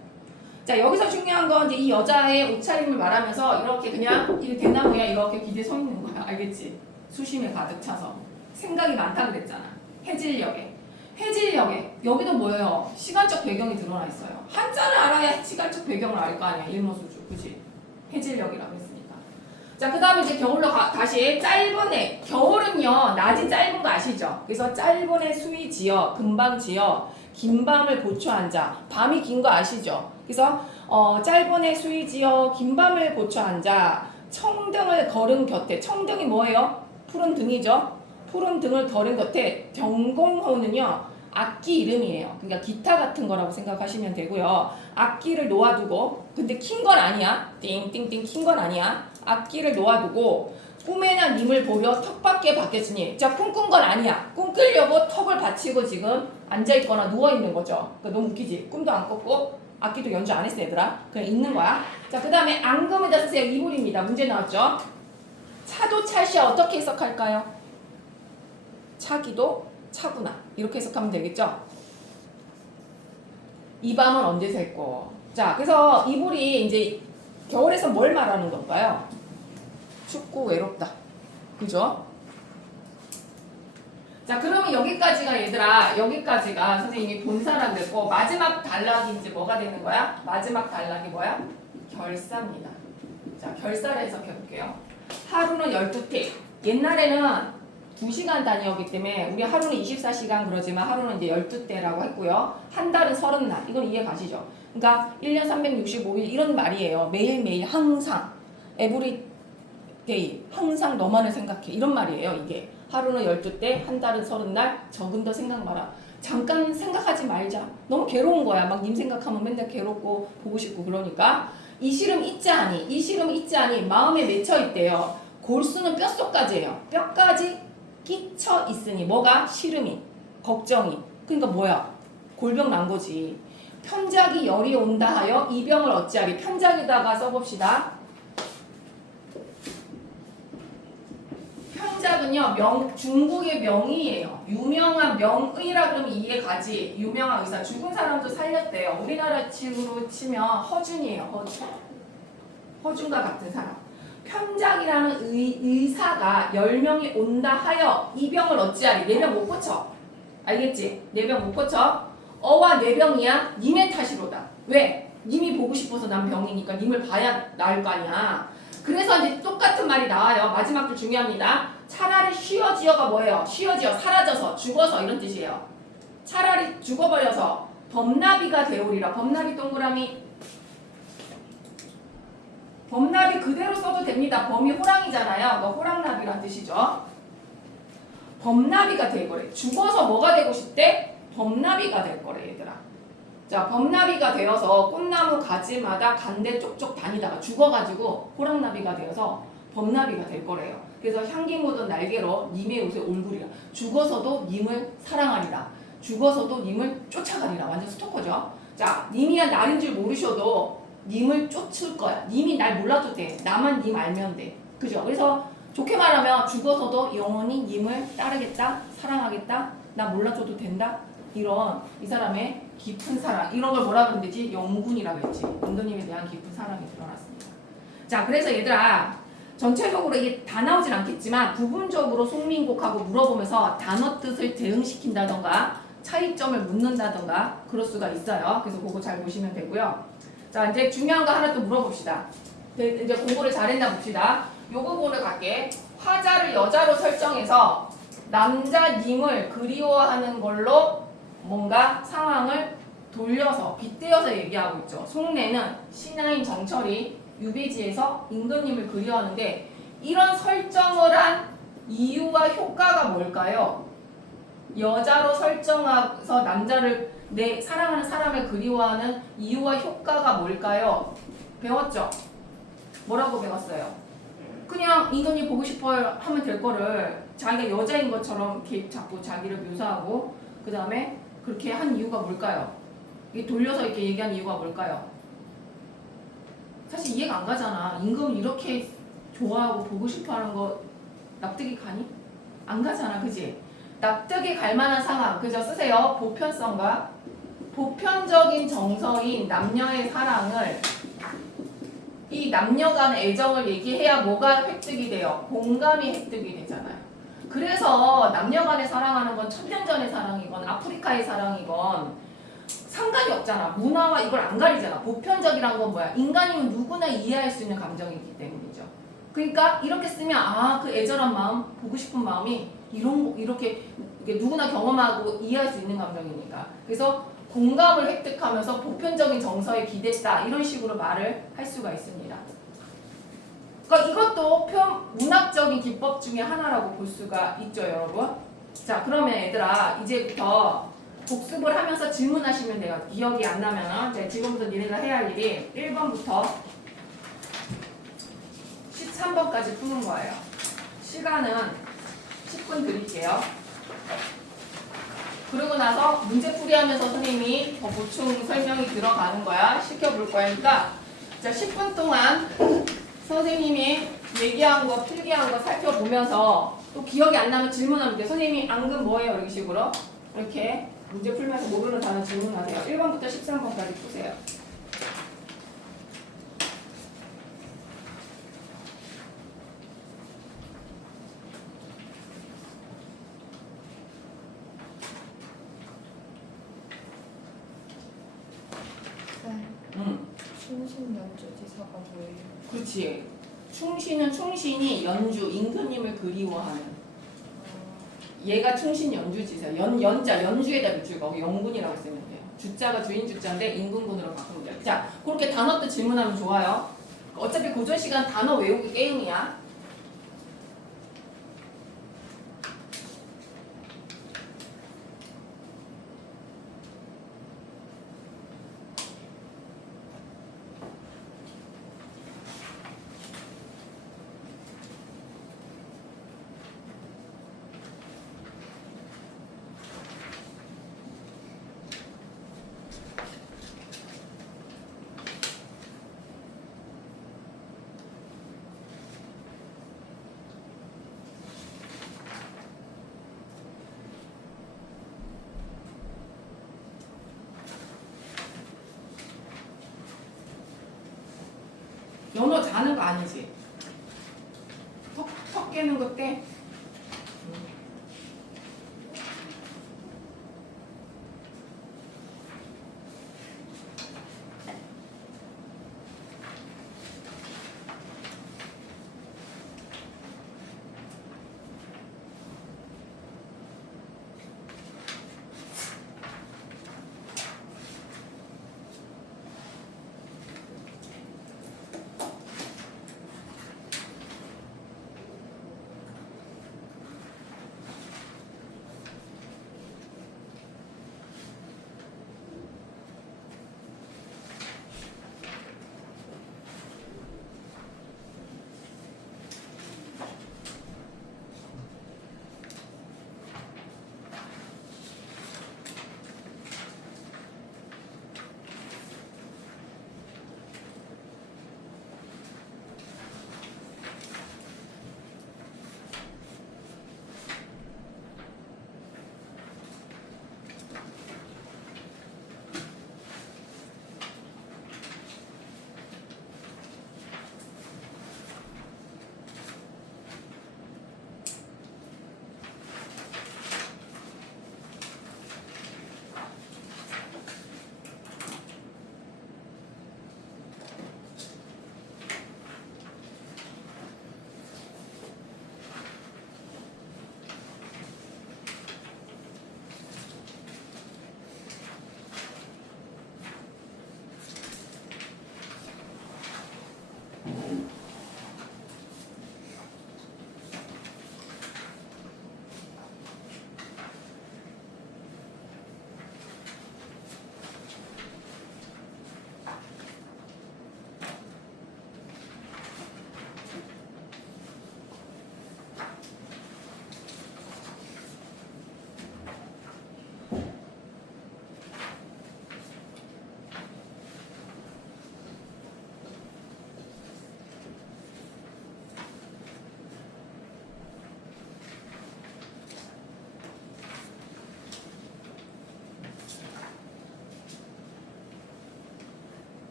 자, 여기서 중요한 건 이제 이 여자의 옷차림을 말하면서 이렇게 그냥 이 대나무에 이렇게 기대 서 있는 거야. 알겠지? 수심에 가득 차서. 생각이 많다 그랬잖아. 해질녘에. 해질녘에. 여기도 뭐예요? 시간적 배경이 드러나 있어요. 한자를 알아야 시간적 배경을 알 거 아니야. 일모수주. 그치? 해질녘이라고 했으니까. 자, 그 다음에 이제 겨울로 다시 짧은 해. 겨울은요, 낮이 짧은 거 아시죠? 그래서 짧은 해 수위 지어, 금방 지어, 긴 밤을 고쳐 앉아. 밤이 긴 거 아시죠? 그래서 짧은 해 수위 지어, 긴 밤을 고쳐 앉아. 청등을 걸은 곁에. 청등이 뭐예요? 푸른 등이죠? 푸른 등을 걸은 곁에. 경공호는요, 악기 이름이에요. 그러니까 기타 같은 거라고 생각하시면 되고요. 악기를 놓아두고, 근데 킨 건 아니야. 띵띵띵 킨 건 아니야. 악기를 놓아두고 꿈에나 님을 보려 턱밖에 받겠으니. 자, 꿈꾼 건 아니야. 꿈꾸려고 턱을 받치고 지금 앉아있거나 누워있는 거죠. 그러니까 너무 웃기지? 꿈도 안 꿨고 악기도 연주 안 했어 얘들아. 그냥 있는 거야. 자, 그 다음에 앙금에다 쓰세요. 이불입니다. 문제 나왔죠? 차도 찰시야 어떻게 해석할까요? 차기도 차구나. 이렇게 해석하면 되겠죠? 이 밤은 언제 셀 거? 자, 그래서 이불이 이제 겨울에서 뭘 말하는 걸까요? 춥고 외롭다. 그죠? 자, 그러면 여기까지가 얘들아, 여기까지가 선생님이 본사라 그랬고, 마지막 단락이 이제 뭐가 되는 거야? 마지막 단락이 뭐야? 결사입니다. 자, 결사를 해석해 볼게요. 하루는 12태. 옛날에는 2시간 단위였기 때문에 우리 하루는 24시간 그러지만 하루는 이제 12대라고 했고요. 한 달은 30날. 이건 이해 가시죠? 그러니까 1년 365일 이런 말이에요. 매일매일 항상 every day 항상 너만을 생각해. 이런 말이에요. 이게 하루는 12대, 한 달은 30날. 적은 더 생각 마라. 잠깐 생각하지 말자. 너무 괴로운 거야. 막 님 생각하면 맨날 괴롭고 보고 싶고 그러니까 이 시름 있지 아니. 이 시름 있지 아니. 마음에 맺혀 있대요. 골수는 뼛속까지예요. 뼈까지 끼쳐 있으니 뭐가? 시름이, 걱정이. 그러니까 뭐야? 골병 난 거지. 편작이 열이 온다 하여 이 병을 어찌하리. 편작에다가 써봅시다. 편작은요 중국의 명의예요. 유명한 명의라 그러면 이해 가지. 유명한 의사. 죽은 사람도 살렸대요. 우리나라 식으로 치면 허준이에요. 허준과 같은 사람. 편작이라는 의사가 10명이 온다 하여 이 병을 어찌하리. 4병 못 고쳐. 알겠지? 4병 못 고쳐. 어와 4병이야. 님의 탓이로다. 왜? 님이 보고 싶어서 난 병이니까 님을 봐야 나을 거 아니야. 그래서 이제 똑같은 말이 나와요. 마지막 줄 중요합니다. 차라리 쉬어지어가 뭐예요? 쉬어지어 사라져서 죽어서 이런 뜻이에요. 차라리 죽어버려서 범나비가 되오리라. 범나비 동그라미. 범나비 그대로 써도 됩니다. 범이 호랑이잖아요. 뭐 호랑나비란 뜻이죠. 범나비가 될 거래. 죽어서 뭐가 되고 싶대? 범나비가 될 거래 얘들아. 자, 범나비가 되어서 꽃나무 가지마다 간대 쪽쪽 다니다가 죽어가지고 호랑나비가 되어서 범나비가 될 거래요. 그래서 향기 묻은 날개로 님의 옷의 얼굴이라. 죽어서도 님을 사랑하리라. 죽어서도 님을 쫓아가리라. 완전 스토커죠. 자, 님이야 날인 줄 모르셔도 님을 쫓을 거야. 님이 날 몰라도 돼. 나만 님 알면 돼. 그죠? 그래서 좋게 말하면 죽어서도 영원히 님을 따르겠다, 사랑하겠다, 나 몰라줘도 된다. 이런 이 사람의 깊은 사랑, 이런 걸 뭐라 그러면 되지? 영군이라고 했지. 인도님에 대한 깊은 사랑이 드러났습니다. 자, 그래서 얘들아, 전체적으로 이게 다 나오진 않겠지만 부분적으로 송민곡하고 물어보면서 단어 뜻을 대응시킨다던가 차이점을 묻는다던가 그럴 수가 있어요. 그래서 그거 잘 보시면 되고요. 자, 이제 중요한 거 하나 또 물어봅시다. 이제 공부를 잘했나 봅시다. 요 부분을 갈게. 화자를 여자로 설정해서 남자님을 그리워하는 걸로 뭔가 상황을 돌려서 빗대어서 얘기하고 있죠. 속내는 신하인 정철이 유배지에서 임금님을 그리워하는데 이런 설정을 한 이유와 효과가 뭘까요? 여자로 설정해서 남자를 내 사랑하는 사람을 그리워하는 이유와 효과가 뭘까요? 배웠죠? 뭐라고 배웠어요? 그냥 임금님 보고 싶어요 하면 될 거를 자기가 여자인 것처럼 이렇게 자꾸 자기를 묘사하고 그 다음에 그렇게 한 이유가 뭘까요? 이게 돌려서 이렇게 얘기한 이유가 뭘까요? 사실 이해가 안 가잖아. 임금을 이렇게 좋아하고 보고 싶어하는 거 납득이 가니? 안 가잖아, 그지? 납득이 갈 만한 상황, 그죠? 쓰세요. 보편성과 보편적인 정서인 남녀의 사랑을 이 남녀 간 애정을 얘기해야 뭐가 획득이 돼요? 공감이 획득이 되잖아요. 그래서 남녀 간에 사랑하는 건 천년전의 사랑이건 아프리카의 사랑이건 상관이 없잖아. 문화와 이걸 안 가리잖아. 보편적이란 건 뭐야? 인간이면 누구나 이해할 수 있는 감정이기 때문이죠. 그러니까 이렇게 쓰면 그 애절한 마음, 보고 싶은 마음이 이렇게 누구나 경험하고 이해할 수 있는 감정이니까. 그래서 공감을 획득하면서 보편적인 정서에 기댔다. 이런 식으로 말을 할 수가 있습니다. 그러니까 이것도 문학적인 기법 중에 하나라고 볼 수가 있죠, 여러분. 자, 그러면 얘들아 이제부터 복습을 하면서 질문하시면 돼요. 기억이 안 나면 이제 지금부터 니네가 해야 할 일이 1번부터 13번까지 푸는 거예요. 시간은 10분 드릴게요. 그러고 나서 문제풀이 하면서 선생님이 더 보충 설명이 들어가는 거야. 시켜볼 거니까 자 10분 동안 선생님이 얘기한 거, 필기한 거 살펴보면서 또 기억이 안 나면 질문하면 돼요. 선생님이 앙금 뭐예요? 이런 식으로 이렇게 문제 풀면서 모르는 단어 질문하세요. 1번부터 13번까지 푸세요. 충신연주지사가 뭐예요? 그렇지. 충신은 충신이 연주, 임금님을 그리워하는. 얘가 충신 연주지사. 연자, 연주에다 밑줄 거고 영군이라고 쓰면 돼요. 주자가 주인 주자인데 임금군으로 바꾸면 돼요. 자, 그렇게 단어도 질문하면 좋아요. 어차피 고전 시간 단어 외우기 게임이야. 연어 자는 거 아니지? 턱 깨는 거 깨?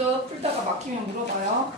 다음부터 풀다가 막히면 물어봐요.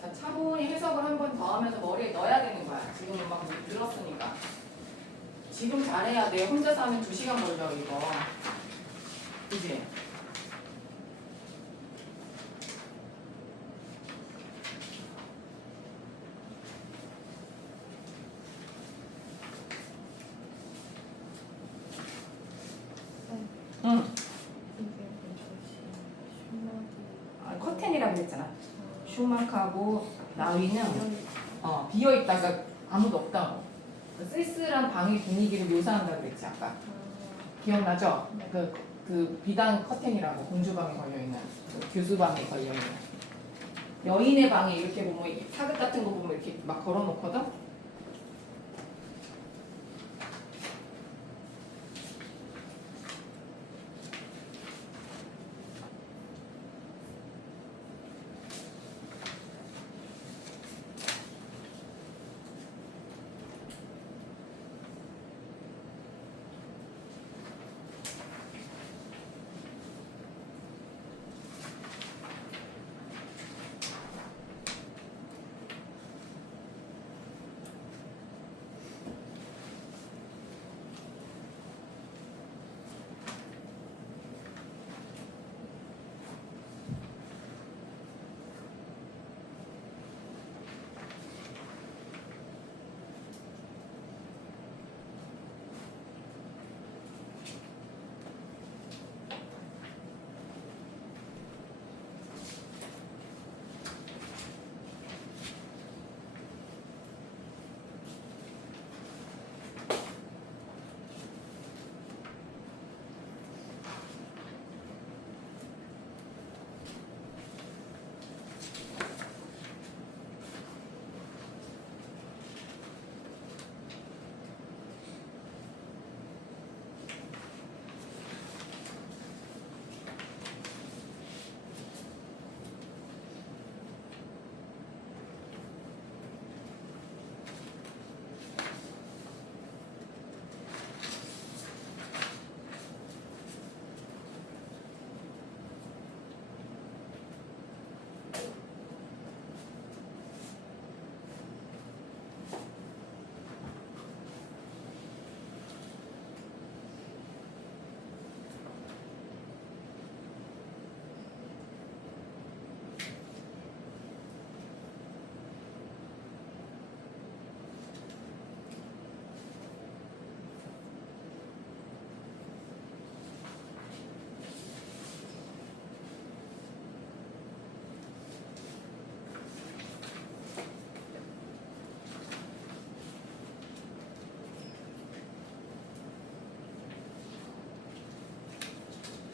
자, 차분히 해석을 한 번 더 하면서 머리에 넣어야 되는 거야. 지금은 막 늘었으니까. 지금 잘해야 돼. 혼자서 하면 2시간 걸려, 이거. 그지? 응. 이게 뭐지? 슈마디. 아, 커튼이라고 그랬잖아. 슈마크하고 나위는 아, 비어 있다가 아무도 없다고. 쓸쓸한 방의 분위기를 묘사한다고 그랬지 아까. 기억나죠? 네. 그 비단 커튼이라고 공주방에 걸려 있는 그 교수방에 걸려 있는 여인의 방에 이렇게 보면 이 타극 같은 거 보면 이렇게 막 걸어놓거든.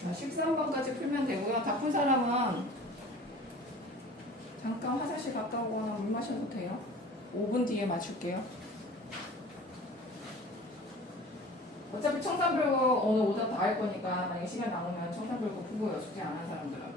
자, 13번까지 풀면 되고요. 다 푼 사람은 잠깐 화장실 갔다 오거나 물 마셔도 돼요. 5분 뒤에 맞출게요. 어차피 청산별고 오늘 오답 다 할 거니까 만약에 시간 남으면 청산별고 푸고요. 숙제 안 한 사람들은.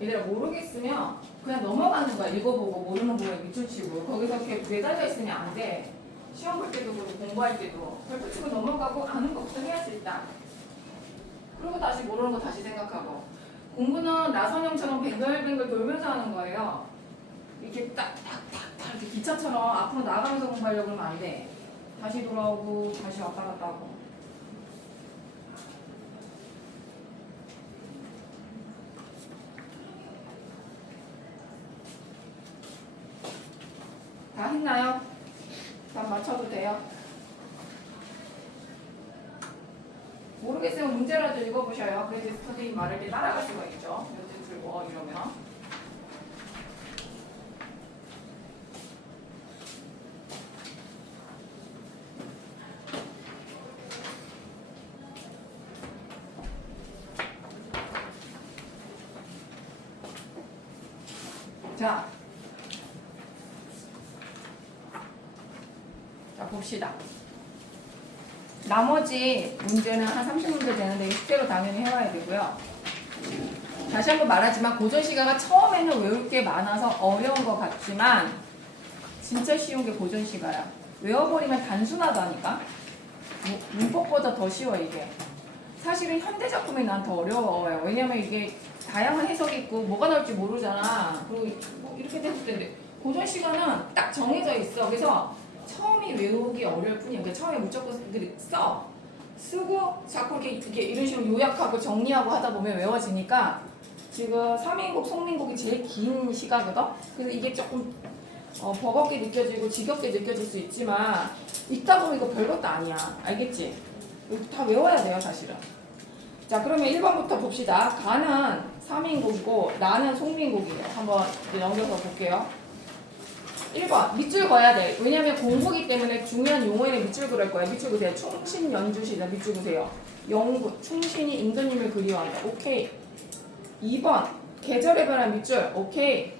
얘들아 모르겠으면 그냥 넘어가는 거야. 읽어보고 모르는 부분에 밑줄 치고 거기서 이렇게 매달려 있으면 안 돼. 시험 볼 때도 그렇고 공부할 때도 별표 치고 넘어가고 아는 것부터 해야지 일단. 그리고 다시 모르는 거 다시 생각하고. 공부는 나선형처럼 뱅글뱅글 돌면서 하는 거예요. 이렇게 딱딱딱딱 이렇게 기차처럼 앞으로 나가면서 공부하려고 그러면 안 돼. 다시 돌아오고 다시 왔다 갔다 하고. 다 했나요? 답 맞춰도 돼요? 모르겠으면 문제라도 읽어보셔요. 그래서 선생님 말을 이렇게 따라갈 수가 있죠. 문제 풀고 이러면. 자, 봅시다. 나머지 문제는 한 30문제 되는데 숙제로 당연히 해와야 되고요. 다시 한번 말하지만 고전시가가 처음에는 외울 게 많아서 어려운 것 같지만 진짜 쉬운 게 고전시가야. 외워버리면 단순하다니까. 문법보다 더 쉬워 이게. 사실은 현대작품이 난 더 어려워요. 왜냐면 이게 다양한 해석이 있고 뭐가 나올지 모르잖아. 그리고 뭐 이렇게 됐을 텐데 고전시가는 딱 정해져 있어. 그래서 처음이 외우기 어려울 뿐이야. 그러니까 처음에 무조건 쓰고 자꾸 이렇게 이런 식으로 요약하고 정리하고 하다 보면 외워지니까 지금 서민국, 송민국이 제일 긴 시가거든. 그래서 이게 조금 버겁게 느껴지고 지겹게 느껴질 수 있지만 읽다 보면 이거 별것도 아니야. 알겠지? 이거 다 외워야 돼요, 사실은. 자, 그러면 1번부터 봅시다. 가는 서민국이고 나는 송민국이에요. 한번 넘겨서 볼게요. 1번 밑줄 그어야 돼. 왜냐면 공부기 때문에 중요한 용어에는 밑줄 그을 거야. 밑줄 그으세요. 충신 연주시다. 밑줄 그으세요. 영구 충신이 임금님을 그리워한다. 오케이. 2번 계절에 관한 밑줄. 오케이.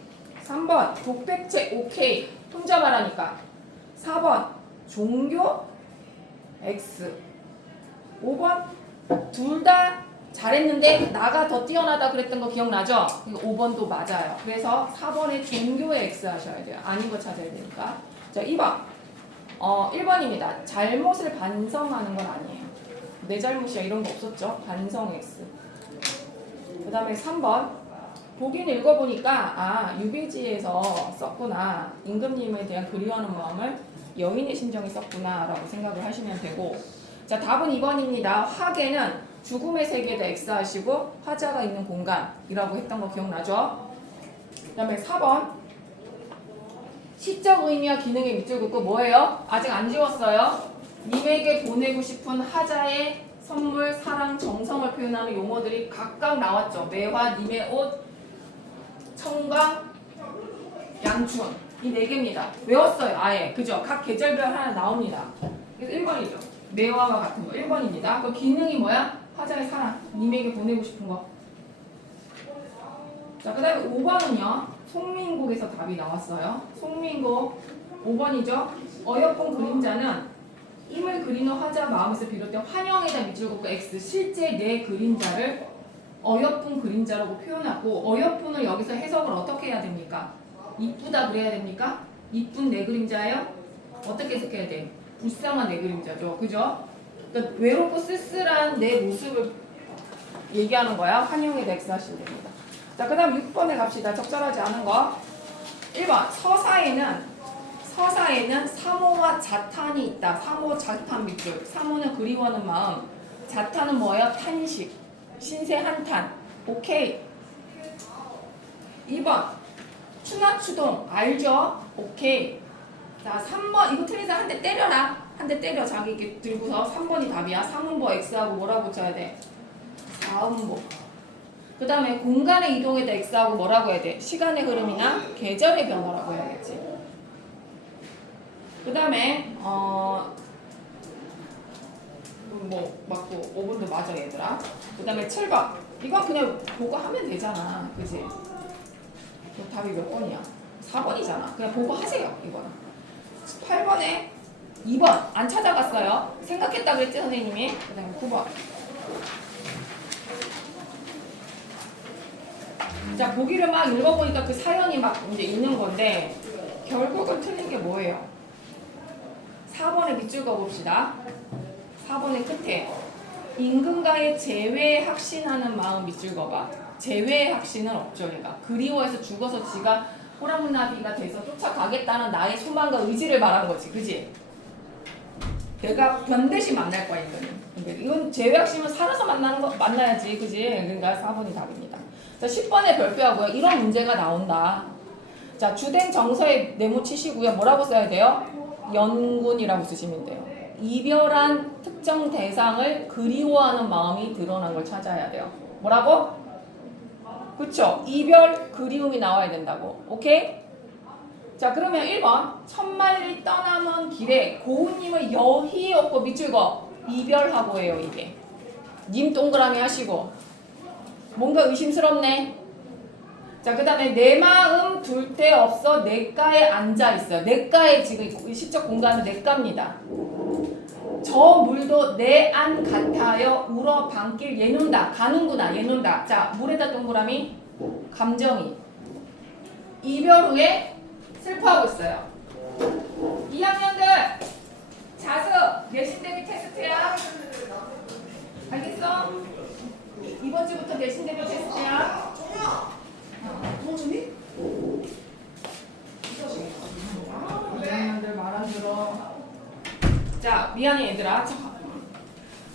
3번 독백책. 오케이. 혼자 말하니까. 4번 종교 X. 5번 둘 다 잘했는데 나가 더 뛰어나다 그랬던 거 기억나죠? 이거 5번도 맞아요. 그래서 4번에 종교의 X 하셔야 돼요. 아닌 거 찾아야 되니까. 자, 2번. 1번입니다. 잘못을 반성하는 건 아니에요. 내 잘못이야 이런 거 없었죠? 반성 X. 그 다음에 3번. 보긴 읽어보니까 유배지에서 썼구나. 임금님에 대한 그리워하는 마음을 여인의 심정이 썼구나 라고 생각을 하시면 되고. 자, 답은 2번입니다. 화계는 죽음의 세계에다 X 하시고 화자가 있는 공간이라고 했던 거 기억나죠? 그 다음에 4번 시적 의미와 기능의 밑줄 긋고 뭐예요? 아직 안 지웠어요. 님에게 보내고 싶은 하자의 선물, 사랑, 정성을 표현하는 용어들이 각각 나왔죠. 매화, 님의 옷, 청강, 양춘 이 4개입니다. 외웠어요. 아예. 그죠? 각 계절별 하나 나옵니다. 그래서 1번이죠. 매화와 같은 거 1번입니다. 그 기능이 뭐야? 화자의 사랑, 님에게 보내고 싶은 거. 자, 그 다음에 5번은요. 송민국에서 답이 나왔어요. 송민국 5번이죠. 어여쁜 그림자는 임을 그리는 화자 마음에서 비롯된 환영에다 밑줄 긋고 X. 실제 내 그림자를 어여쁜 그림자라고 표현하고 어여쁜을 여기서 해석을 어떻게 해야 됩니까? 이쁘다 그래야 됩니까? 이쁜 내 그림자예요? 어떻게 해석해야 돼? 불쌍한 내 그림자죠. 그죠? 그러니까 외롭고 쓸쓸한 내 모습을 얘기하는 거야. 환영에다 X 하시면 됩니다. 자, 그 다음 6번에 갑시다. 적절하지 않은 거. 1번 서사에는 사모와 자탄이 있다. 사모, 자탄 밑줄. 사모는 그리워하는 마음. 자탄은 뭐예요? 탄식. 신세 한탄. 오케이. 2번 추나추동. 알죠? 오케이. 자, 3번 이거 틀리서 한 대 때려라. 한 대 때려. 자기 이렇게 들고서 3번이 답이야. 상음보 X하고 뭐라고 붙여야 돼? 사음보. 그 다음에 공간의 이동에다 X하고 뭐라고 해야 돼? 시간의 흐름이나 계절의 변화라고 해야겠지. 그 다음에 뭐 맞고 5번도 맞아 얘들아. 그 다음에 7번 이건 그냥 보고 하면 되잖아. 그치? 답이 몇 번이야? 4번이잖아. 그냥 보고 하세요. 이거는 8번에 2번 안 찾아갔어요. 생각했다 그랬지 선생님이. 그 다음에 9번 자, 보기를 막 읽어보니까 그 사연이 막 이제 있는 건데 결국은 틀린 게 뭐예요? 4번에 밑줄 그어봅시다. 4번의 끝에 임금과의 재회 확신하는 마음 밑줄 그어봐. 재회 확신은 없죠. 얘가 그리워해서 죽어서 지가 호랑나비가 돼서 쫓아가겠다는 나의 소망과 의지를 말한 거지. 그지? 내가 반드시 만날 거야 이거는. 이건 재회 확신은 살아서 만나야지. 그지? 그러니까 4번이 답입니다. 자, 10번에 별표하고요. 이런 문제가 나온다. 자, 주된 정서에 네모치시고요. 뭐라고 써야 돼요? 연군이라고 쓰시면 돼요. 이별한 특정 대상을 그리워하는 마음이 드러난 걸 찾아야 돼요. 뭐라고? 그쵸? 이별, 그리움이 나와야 된다고. 오케이? 자, 그러면 1번. 천만리 떠남은 길에 고우님을 여희 없고 밑줄 그어. 이별하고예요, 이게. 님 동그라미 하시고. 뭔가 의심스럽네. 자, 그 다음에 내 마음 둘 데 없어 내가에 앉아있어요. 내가에 지금 시적 공간은 내가입니다. 저 물도 내 안 같아요. 울어 밤길 예눈다. 가는구나. 예눈다. 자, 물에다 동그라미. 감정이. 이별 후에 슬퍼하고 있어요. 2학년들 자습 내신 대비 테스트야. 알겠어? 이번 주부터 내신 대비 테스트야. 동준이? 2학년들 말 안 들어. 자, 미안해 얘들아.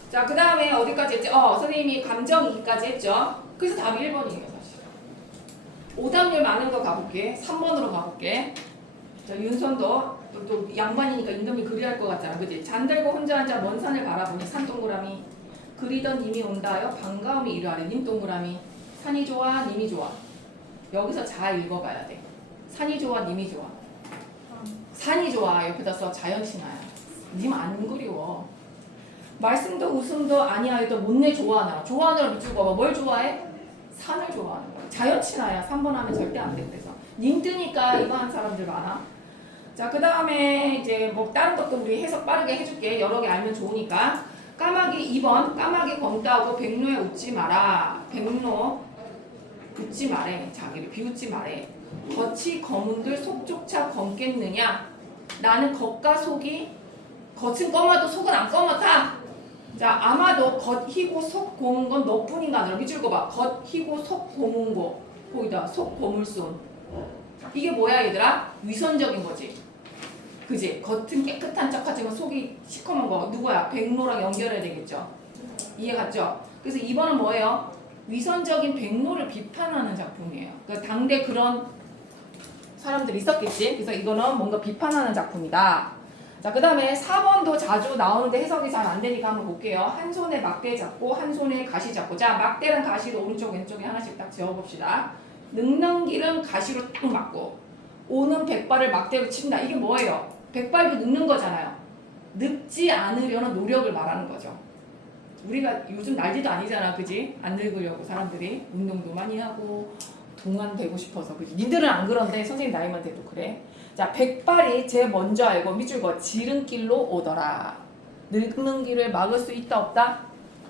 자, 그 다음에 어디까지 했지? 선생님이 감정이까지 했죠. 그래서 답이 1번이에요 사실. 오답률 많은 거 가볼게. 3번으로 가볼게. 자, 윤선도 또 양반이니까 임금이 그리할 것 같잖아. 그치? 잠들고 혼자 앉아 먼 산을 바라보니 산 동그라미. 그리던 님이 온다요. 반가움이 이르하래. 님 동그라미. 산이 좋아 님이 좋아. 여기서 잘 읽어봐야 돼. 산이 좋아 님이 좋아. 산이 좋아 옆에다 써. 자연신화야. 님 안 그리워. 말씀도 웃음도 아니하여도 못내 좋아하느라. 좋아하느라 밑줄 그어봐. 뭘 좋아해? 산을 좋아하는 거야. 자연친화야. 3번 하면 절대 안 돼. 그래서 님 뜨니까 이거 한 사람들 많아. 자, 그 다음에 이제 뭐 다른 것도 우리 해석 빠르게 해줄게. 여러 개 알면 좋으니까. 까마귀 2번. 까마귀 검다하고 백로에 웃지 마라. 백로 웃지 마래. 자기를 비웃지 마래. 겉이 검은들 속조차 검겠느냐. 나는 겉과 속이 겉은 검어도 속은 안 검었다. 자, 아마도 겉 희고 속 고문 건 너뿐인가 하더라. 밑줄 그어봐. 겉 희고 속 고문 거. 거기다 속 고물순. 이게 뭐야 얘들아? 위선적인 거지. 그지? 겉은 깨끗한 척하지만 속이 시커먼 거. 누구야? 백로랑 연결해야 되겠죠. 이해 갔죠? 그래서 2번은 뭐예요? 위선적인 백로를 비판하는 작품이에요. 그러니까 당대 그런 사람들이 있었겠지. 그래서 이거는 뭔가 비판하는 작품이다. 자, 그 다음에 4번도 자주 나오는데 해석이 잘 안 되니까 한번 볼게요. 한 손에 막대 잡고 한 손에 가시 잡고. 자, 막대랑 가시를 오른쪽 왼쪽에 하나씩 딱 지어봅시다. 늙는 길은 가시로 딱 막고 오는 백발을 막대로 친다. 이게 뭐예요? 백발도 늙는 거잖아요. 늙지 않으려는 노력을 말하는 거죠. 우리가 요즘 난리도 아니잖아. 그지? 안 늙으려고 사람들이 운동도 많이 하고 동안 되고 싶어서. 그지? 니들은 안 그런데 선생님 나이만 돼도 그래. 자, 백발이 제일 먼저 알고 밑줄 그어. 지름길로 오더라. 늙는 길을 막을 수 있다 없다?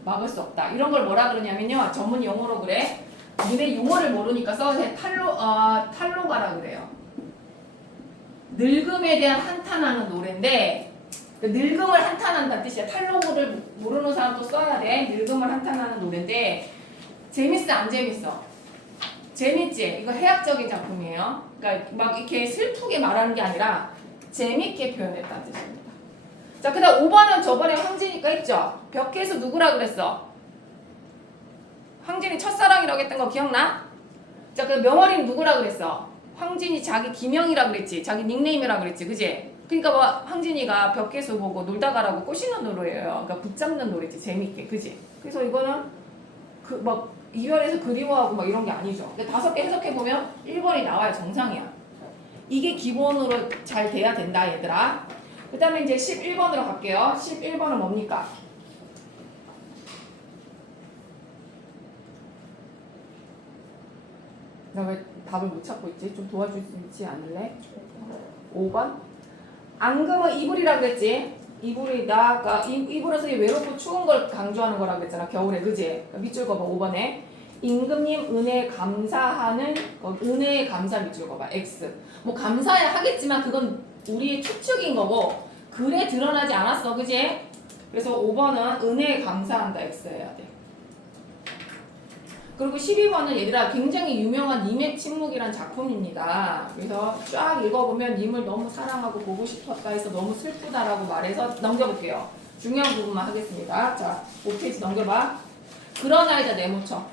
막을 수 없다. 이런 걸 뭐라 그러냐면요. 전문 용어로 그래. 니네 용어를 모르니까 써서 탈로가라 그래요. 늙음에 대한 한탄하는 노래인데 그 늙음을 한탄한다는 뜻이야. 탈로를 모르는 사람도 써야 돼. 늙음을 한탄하는 노래인데 재밌어 안 재밌어? 재밌지? 이거 해학적인 작품이에요. 그러니까 막 이렇게 슬프게 말하는 게 아니라 재밌게 표현했다는 뜻입니다. 자, 그 다음 5번은 저번에 황진이가 했죠? 벽해수 누구라 그랬어? 황진이 첫사랑이라고 했던 거 기억나? 자, 그 명월이는 누구라 그랬어? 황진이 자기 기명이라 그랬지? 자기 닉네임이라 그랬지? 그지? 그러니까 뭐 황진이가 벽해수 보고 놀다 가라고 꼬시는 노래예요. 그러니까 붙잡는 노래지. 재밌게. 그지? 그래서 이거는 그 막 이별해서 그리워하고 막 이런 게 아니죠. 5개 해석해보면 1번이 나와요. 정상이야. 이게 기본으로 잘 돼야 된다 얘들아. 그 다음에 이제 11번으로 갈게요. 11번은 뭡니까? 나 왜 답을 못 찾고 있지? 좀 도와주지 않을래? 5번? 앙금은 이불이라 그랬지? 이불이 나가 이불에서 외롭고 추운 걸 강조하는 거라 그랬잖아. 겨울에. 그지? 밑줄 그어봐. 5번에 임금님 은혜 감사하는 은혜에 감사 밑줄 그어봐. X. 뭐 감사해야 하겠지만 그건 우리의 추측인 거고 글에 드러나지 않았어. 그지? 그래서 5번은 은혜에 감사한다. X 해야 돼. 그리고 12번은 얘들아 굉장히 유명한 님의 침묵이란 작품입니다. 그래서 쫙 읽어보면 님을 너무 사랑하고 보고 싶었다 해서 너무 슬프다라고 말해서 넘겨볼게요. 중요한 부분만 하겠습니다. 자, 5페이지 넘겨봐. 그러나이다 네모쳐.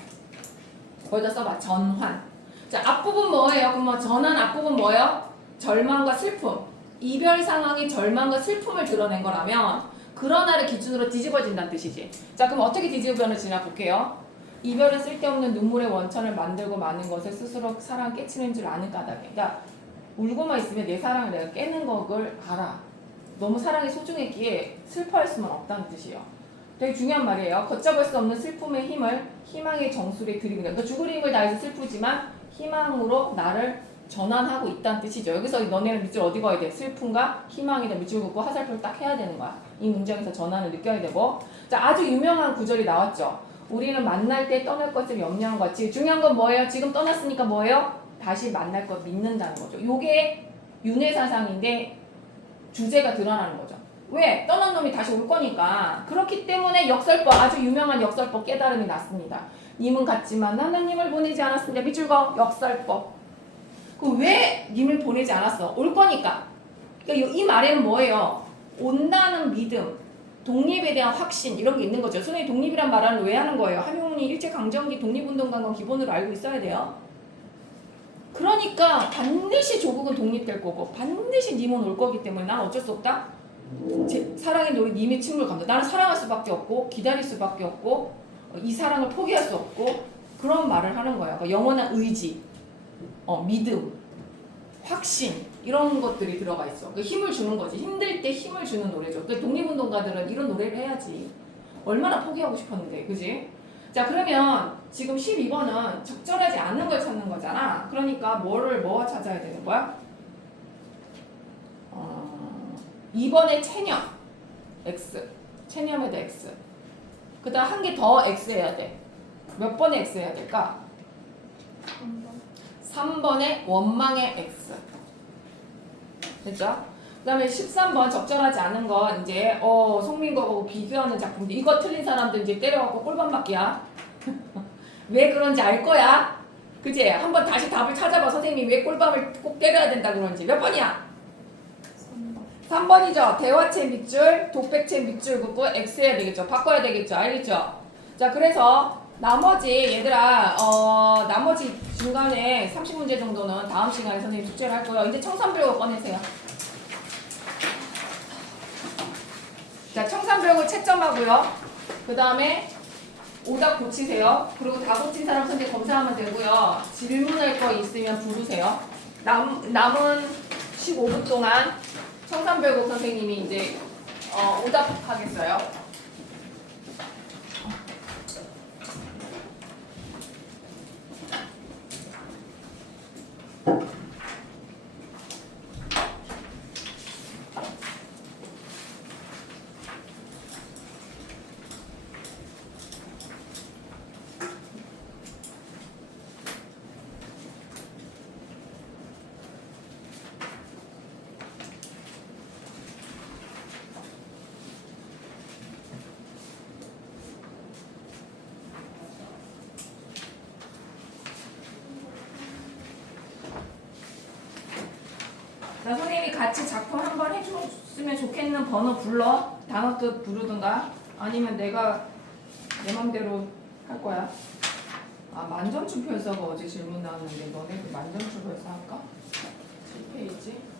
거기다 써봐. 전환. 자, 앞부분 뭐예요? 그럼 뭐 전환 앞부분 뭐예요? 절망과 슬픔. 이별 상황이 절망과 슬픔을 드러낸 거라면 그러나를 기준으로 뒤집어진다는 뜻이지. 자, 그럼 어떻게 뒤집어지나 볼게요. 이별은 쓸데없는 눈물의 원천을 만들고 마는 것에 스스로 사랑 깨치는 줄 아는 까닭에. 그러니까 울고만 있으면 내 사랑을 내가 깨는 걸 알아. 너무 사랑이 소중했기에 슬퍼할 수만 없다는 뜻이에요. 되게 중요한 말이에요. 걷잡을 수 없는 슬픔의 힘을 희망의 정수리에 들이는 거야. 그러니까 죽을 힘을 다해서 슬프지만 희망으로 나를 전환하고 있다는 뜻이죠. 여기서 너네는 밑줄 어디 가야 돼? 슬픔과 희망이다. 밑줄 긋고 화살표를 딱 해야 되는 거야. 이 문장에서 전환을 느껴야 되고. 자, 아주 유명한 구절이 나왔죠. 우리는 만날 때 떠날 것을 염려한 것이. 중요한 건 뭐예요? 지금 떠났으니까 뭐예요? 다시 만날 것 믿는다는 거죠. 요게 윤회사상인데 주제가 드러나는 거죠. 왜? 떠난 놈이 다시 올 거니까. 그렇기 때문에 역설법, 아주 유명한 역설법 깨달음이 났습니다. 님은 갔지만 하나님을 보내지 않았습니다. 밑줄 그어. 역설법. 그 왜 님을 보내지 않았어? 올 거니까. 그러니까 이 말에는 뭐예요? 온다는 믿음, 독립에 대한 확신 이런 게 있는 거죠. 선생님 독립이란 말은 왜 하는 거예요? 함용운이 일제강점기 독립운동가인 건 기본으로 알고 있어야 돼요. 그러니까 반드시 조국은 독립될 거고 반드시 님은 올 거기 때문에 난 어쩔 수 없다. 제 사랑의 노래 님의 침묵을 감다. 나는 사랑할 수밖에 없고 기다릴 수밖에 없고 이 사랑을 포기할 수 없고 그런 말을 하는 거예요. 그러니까 영원한 의지, 믿음, 확신 이런 것들이 들어가 있어. 그러니까 힘을 주는 거지. 힘들 때 힘을 주는 노래죠. 그러니까 독립운동가들은 이런 노래를 해야지. 얼마나 포기하고 싶었는데, 그지? 자, 그러면 지금 12번은 적절하지 않은 걸 찾는 거잖아. 그러니까 뭐 찾아야 되는 거야? 2번의 체념 X. 체념에다 X. 그 다음 한 개 더 X 해야 돼. 몇 번에 X 해야 될까? 3번의 원망의 X. 됐죠? 그 다음에 13번 적절하지 않은 거 이제 송민거하고 비교하는 작품들. 이거 틀린 사람들 이제 때려갖고 꼴반 맞기야. 왜 그런지 알 거야. 그치? 한번 다시 답을 찾아봐. 선생님이 왜 꼴밤을 꼭 때려야 된다 그런지. 몇 번이야? 3번이죠. 대화체 밑줄, 독백체 밑줄 긋고 X 해야 되겠죠. 바꿔야 되겠죠. 알겠죠? 자, 그래서 나머지 얘들아 나머지 중간에 30문제 정도는 다음 시간에 선생님 숙제를 할 거예요. 이제 청산벽을 꺼내세요. 자, 청산벽을 채점하고요. 그 다음에 오답 고치세요. 그리고 다 고친 사람 선생님 검사하면 되고요. 질문할 거 있으면 부르세요. 남은 15분 동안 청산별곡 선생님이 이제 오답하겠어요. 자, 선생님이 같이 작품 한번 해줬으면 좋겠는 번호 불러. 단어뜻 부르든가 아니면 내가 내 맘대로 할 거야. 만점투표에서가 어제 질문 나왔는데 너네들 만점투표에서 할까? 7페이지.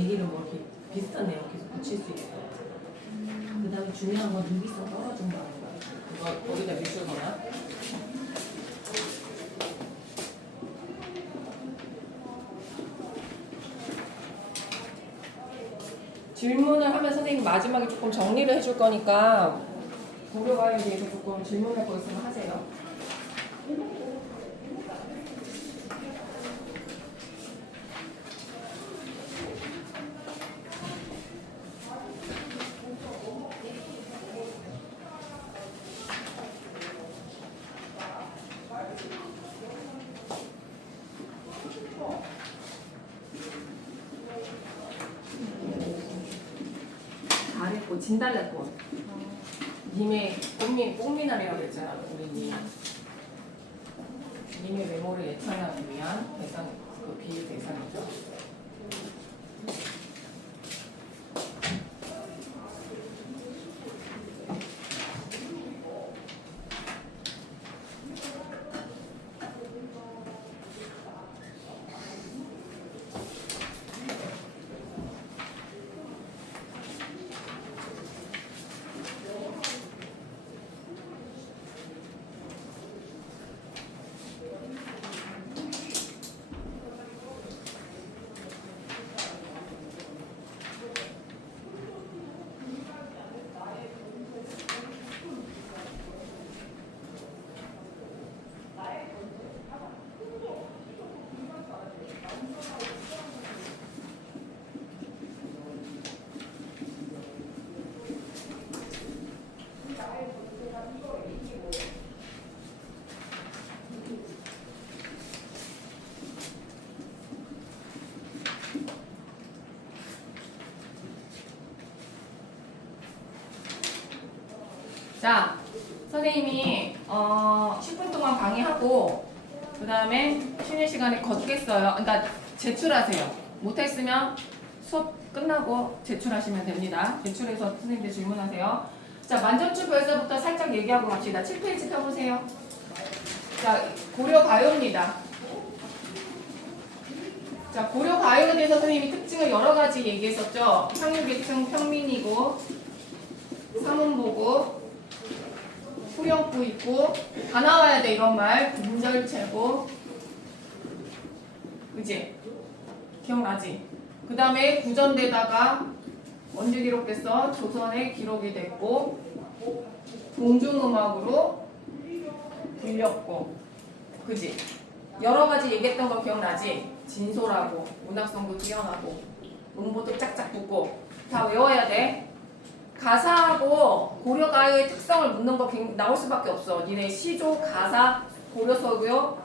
얘기를 뭐 이렇게 비슷한 내용 계속 붙일 수 있을 것 같아. 그 다음에 중요한 건 유기성 떨어진다는 거야. 이거 거기다 밑줄 거야. 질문을 하면 선생님이 마지막에 조금 정리를 해줄 거니까 고려가에 대해서 조금 질문할 거 있으면 하세요. 잘했고 진달래꽃. 님의 꽃미남이라고 그랬잖아. 우리 님의 외모를 예찬하기 위한 대상, 그 비유 대상이죠. 자, 선생님이 10분 동안 강의하고 그 다음에 쉬는 시간에 걷겠어요. 그러니까 제출하세요. 못했으면 수업 끝나고 제출하시면 됩니다. 제출해서 선생님들 질문하세요. 자, 만점출 별서부터 살짝 얘기하고 갑시다. 7페이지 펴보세요. 자, 고려가요입니다. 자, 고려가요에 대해서 선생님이 특징을 여러 가지 얘기했었죠. 상류계층 평민이고 상음보고 후렴구 있고 다 나와야 돼 이런 말. 분절체고 그지? 기억나지? 그 다음에 구전대다가 언제 기록됐어? 조선에 기록이 됐고 동중음악으로 들렸고 그지? 여러 가지 얘기했던 거 기억나지? 진솔하고 문학성도 뛰어나고 음보도 짝짝 붙고 다 외워야 돼. 가사하고 고려가요의 특성을 묻는 거 나올 수밖에 없어. 니네 시조, 가사, 고려서교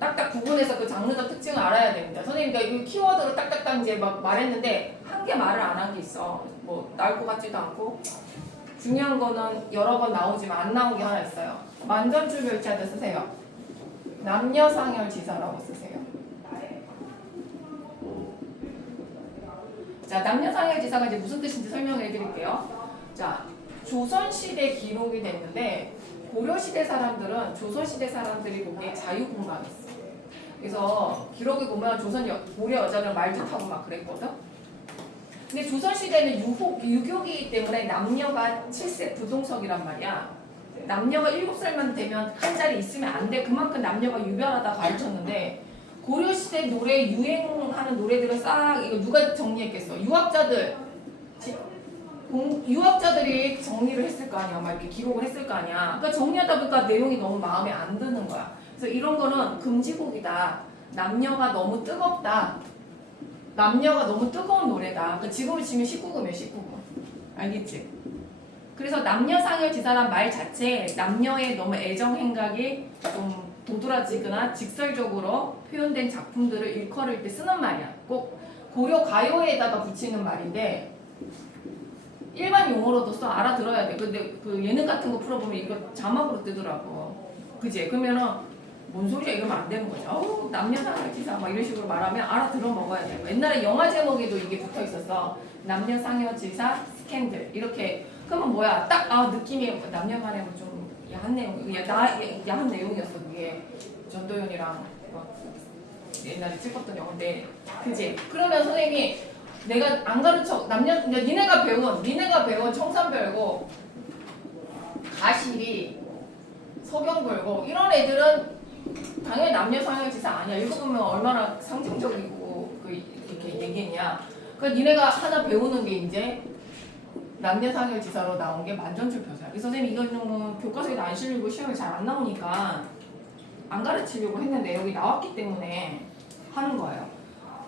딱딱 구분해서 그 장르적 특징을 알아야 됩니다. 선생님이 이 키워드로 딱딱딱 이제 막 말했는데 한 개 말을 안 한 게 있어. 뭐 나올 것 같지도 않고 중요한 거는 여러 번 나오지만 안 나온 게 하나 있어요. 만전출 별자들 쓰세요. 남녀상열지사라고 쓰세요. 자, 남녀상열지사가 이제 무슨 뜻인지 설명해 드릴게요. 자, 조선시대 기록이 됐는데 고려시대 사람들은 조선시대 사람들이 보기에 자유분방했어. 그래서 기록에 보면 고려 여자는 말도 타고 막 그랬거든. 근데 조선시대는 유교이기 때문에 남녀가 7세 부동석이란 말이야. 남녀가 7살만 되면 한 자리 있으면 안 돼. 그만큼 남녀가 유별하다 가르쳤는데 고려시대 노래 유행하는 노래들은 싹 이거 누가 정리했겠어? 유학자들이 정리를 했을 거 아니야. 막 이렇게 기록을 했을 거 아니야. 그러니까 정리하다 보니까 내용이 너무 마음에 안 드는 거야. 그래서 이런 거는 금지곡이다. 남녀가 너무 뜨겁다. 남녀가 너무 뜨거운 노래다. 그러니까 지금으로 치면 19금이에요. 19금. 알겠지? 그래서 남녀상열지사란 말 자체에 남녀의 너무 애정 행각이 좀 도드라지거나 직설적으로 표현된 작품들을 일컬을 때 쓰는 말이야. 꼭 고려 가요에다가 붙이는 말인데 일반 용어로도 써 알아들어야 돼. 근데 그 예능 같은 거 풀어보면 이거 자막으로 뜨더라고. 그지? 그러면은 뭔 소리야 이러면 안 되는 거죠. 어우, 남녀상열지사 막 이런 식으로 말하면 알아들어 먹어야 돼. 옛날에 영화 제목에도 이게 붙어 있었어. 남녀상열지사 스캔들 이렇게. 그러면 뭐야? 딱 느낌이 남녀간에 뭐 좀 야한 내용, 야한 내용이었어. 그게 전도연이랑 막 옛날에 찍었던 영어인데, 그지? 그러면 선생님이 내가 안 가르쳐 니네가 배운 청산별고 가실이 서경별고 이런 애들은 당연히 남녀 상형지사 아니야. 읽어보면 얼마나 상징적이고 이렇게 얘기했냐. 그러니까 니네가 하나 배우는 게 이제 남녀 상형지사로 나온 게 만전출표서야. 그래서 선생님 이거는 교과서에도 안 실리고 시험에 잘 안 나오니까 안 가르치려고 했는데 여기 나왔기 때문에 하는 거예요.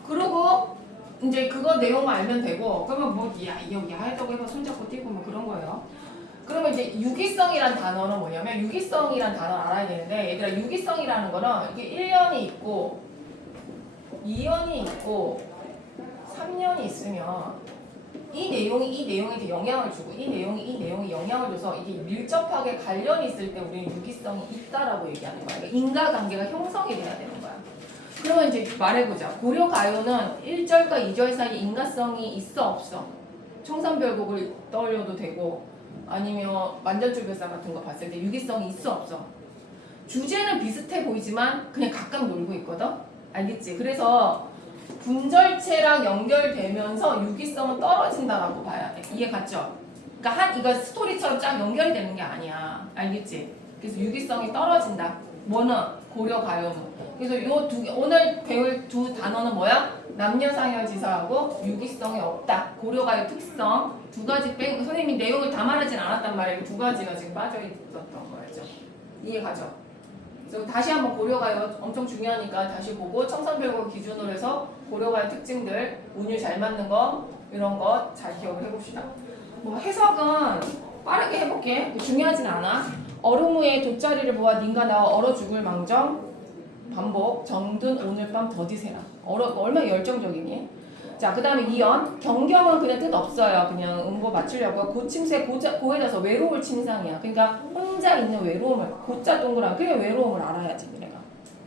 그리고 이제 그거 내용을 알면 되고, 그러면 뭐 야하다고 해봐 손잡고 뛰고 뭐 그런 거예요. 그러면 이제 유기성이란 단어는 뭐냐면, 유기성이란 단어를 알아야 되는데, 얘들아 유기성이라는 거는 이게 1년이 있고 2년이 있고 3년이 있으면 이 내용에 영향을 주고 이 내용이 영향을 줘서 이게 밀접하게 관련이 있을 때 우리는 유기성이 있다라고 얘기하는 거야. 그러니까 인과관계가 형성이 돼야 되는 거야. 그러면 이제 말해보자. 고려 가요는 1절과 2절 사이에 인과성이 있어 없어? 청산별곡을 떠올려도 되고 아니면 만전줄별사 같은 거 봤을 때 유기성이 있어 없어? 주제는 비슷해 보이지만 그냥 각각 놀고 있거든? 알겠지? 그래서 분절체랑 연결되면서 유기성은 떨어진다라고 봐야 돼. 이해 갔죠? 그러니까 이거 스토리처럼 쫙 연결이 되는 게 아니야. 알겠지? 그래서 유기성이 떨어진다. 뭐는? 고려 가요는. 그래서 요 두 개, 오늘 배울 두 단어는 뭐야? 남녀상여지사하고 유기성이 없다. 고려 가요 특성 두 가지 빼고 선생님이 내용을 다 말하진 않았단 말이에요. 두 가지가 지금 빠져 있었던 거죠. 이해 가죠? 그래서 다시 한번 고려가요 엄청 중요하니까 다시 보고 청산별곡 기준으로 해서 고려가요 특징들 운율 잘 맞는 거 이런 거 잘 기억을 해봅시다. 뭐 해석은 빠르게 해볼게. 중요하진 않아. 얼음우에 돗자리를 보아 닌가 나와 얼어 죽을 망정 반복 정든 오늘 밤 더디세라. 얼마나 열정적이니? 자, 그 다음에 2연 경경은 그냥 뜻 없어요. 그냥 음보 맞추려고요. 고침새 고에다서 외로울 침상이야. 그러니까 혼자 있는 외로움을 고자 동그란 그게 외로움을 알아야지 내가.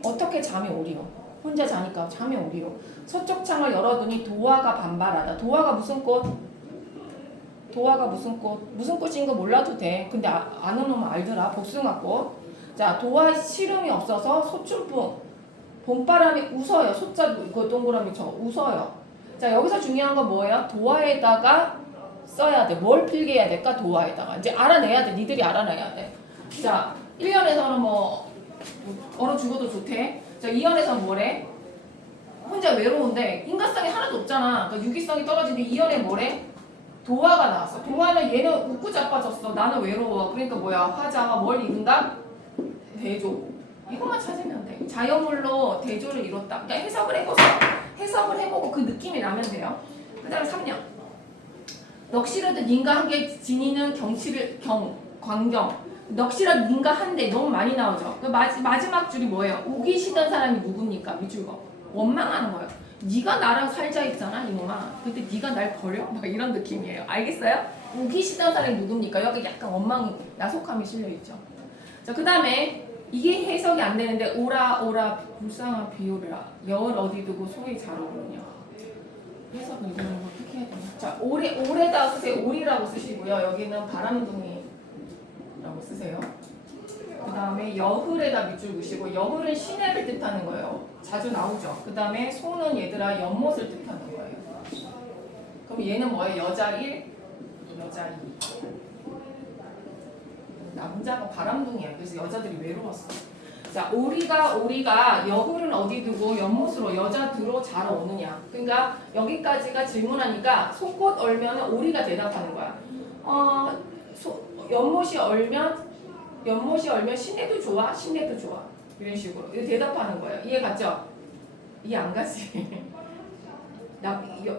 어떻게 잠이 오리요? 혼자 자니까 잠이 오리요. 서쪽 창을 열어두니 도화가 반발하다. 도화가 무슨 꽃? 도화가 무슨 꽃? 무슨 꽃인 거 몰라도 돼. 근데 아는 놈은 알더라. 복숭아꽃. 자, 도화 시름이 없어서 소춘풍. 봄바람이 웃어요. 소자 그 동그라미 저 웃어요. 자, 여기서 중요한 건 뭐예요? 도화에다가 써야 돼. 뭘 필게 해야 될까? 도화에다가. 이제 알아내야 돼. 니들이 알아내야 돼. 자, 1년에서는 뭐 얼어 죽어도 좋대. 자, 2년에서는 뭐래? 혼자 외로운데 인간성이 하나도 없잖아. 그러니까 유기성이 떨어지는데 2년에 뭐래? 도화가 나왔어. 도화는 얘는 웃고 자빠졌어. 나는 외로워. 그러니까 뭐야? 화자가 뭘 이룬다? 대조. 이것만 찾으면 돼. 자연물로 대조를 이뤘다. 그러니까 해석을 해보고 그 느낌이 나면 돼요. 그 다음에 3년. 넋이라도 닌가 한 개 지니는 광경. 넋이라도 닌가 한 대 너무 많이 나오죠. 그 마지막 줄이 뭐예요? 우기시던 사람이 누굽니까? 밑줄 거. 원망하는 거예요. 네가 나랑 살자 했잖아 이놈아. 근데 네가 날 버려? 막 이런 느낌이에요. 알겠어요? 우기시던 사람이 누굽니까? 여기 약간 원망이 야속함이 실려있죠. 자, 그 다음에 이게 해석이 안 되는데 오라 불쌍한 비오라 여울 어디 두고 소리 잘 오르냐. 해석은 이거는 어떻게 해야 되나? 자, 오래다 쓰세요. 오리라고 쓰시고요. 여기는 바람둥이라고 쓰세요. 그 다음에 여흘에다 밑줄 그시고 여흘은 시내를 뜻하는 거예요. 자주 나오죠. 그 다음에 소는 얘들아 연못을 뜻하는 거예요. 그럼 얘는 뭐예요? 여자 1, 여자 2. 남자가 바람둥이야. 그래서 여자들이 외로웠어. 자, 오리가 여울은 어디 두고 연못으로 여자들로 자러 오느냐. 그러니까 여기까지가 질문하니까 속꽃 얼면 오리가 대답하는 거야. 연못이 얼면 시내도 좋아. 이런 식으로 이거 대답하는 거예요. 이해 갔죠? 이해 안 가지?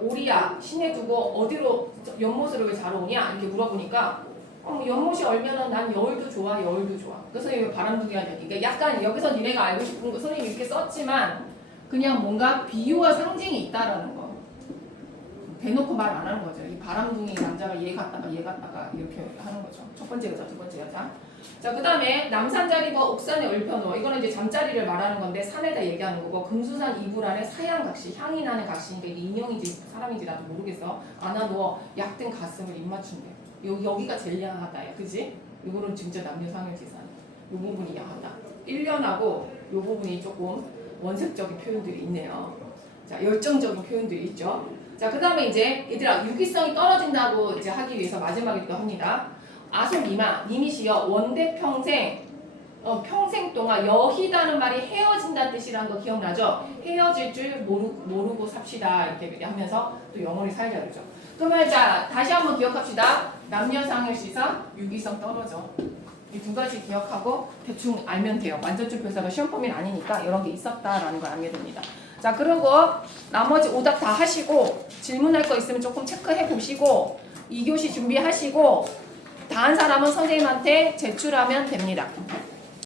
오리야 시내 두고 어디로 연못으로 왜 자러 오냐 이렇게 물어보니까 연못이 얼면은 난 여울도 좋아. 그래서 이거 바람둥이라는 얘기. 그러니까 약간 여기서 니네가 알고 싶은 거 선생님이 이렇게 썼지만 그냥 뭔가 비유와 상징이 있다라는 거. 대놓고 말 안 하는 거죠. 이 바람둥이 남자가 얘 갔다가 이렇게 하는 거죠. 첫 번째 여자, 두 번째 여자. 자, 그 다음에 남산자리가 옥산에 읊혀놓어. 이거는 이제 잠자리를 말하는 건데 산에다 얘기하는 거고 금수산 이불 안에 사양각시, 향이 나는 각시니까 이게 인형인지 사람인지 나도 모르겠어. 안아놓어 약든 가슴을 입맞춘대. 여기가 제일 야하다. 그지? 요거는 진짜 남녀상여지산. 요 부분이 야하다. 1년하고 요 부분이 조금 원색적인 표현들이 있네요. 자, 열정적인 표현들이 있죠. 자, 그 다음에 이제 얘들아 유기성이 떨어진다고 이제 하기 위해서 마지막에 또 합니다. 아소미마 니미시여 원대 평생 평생 동안 여희다는 말이 헤어진다는 뜻이라는 거 기억나죠? 헤어질 줄 모르고 삽시다 이렇게 하면서 또 영혼이 살자 그러죠. 그러면 자 다시 한번 기억합시다. 남녀상열시사 유기성 떨어져. 이 두 가지 기억하고 대충 알면 돼요. 완전점 표사가 시험 범위는 아니니까 이런 게 있었다라는 걸 알게 됩니다. 자 그리고 나머지 오답 다 하시고 질문할 거 있으면 조금 체크해 보시고 2교시 준비하시고 다 한 사람은 선생님한테 제출하면 됩니다.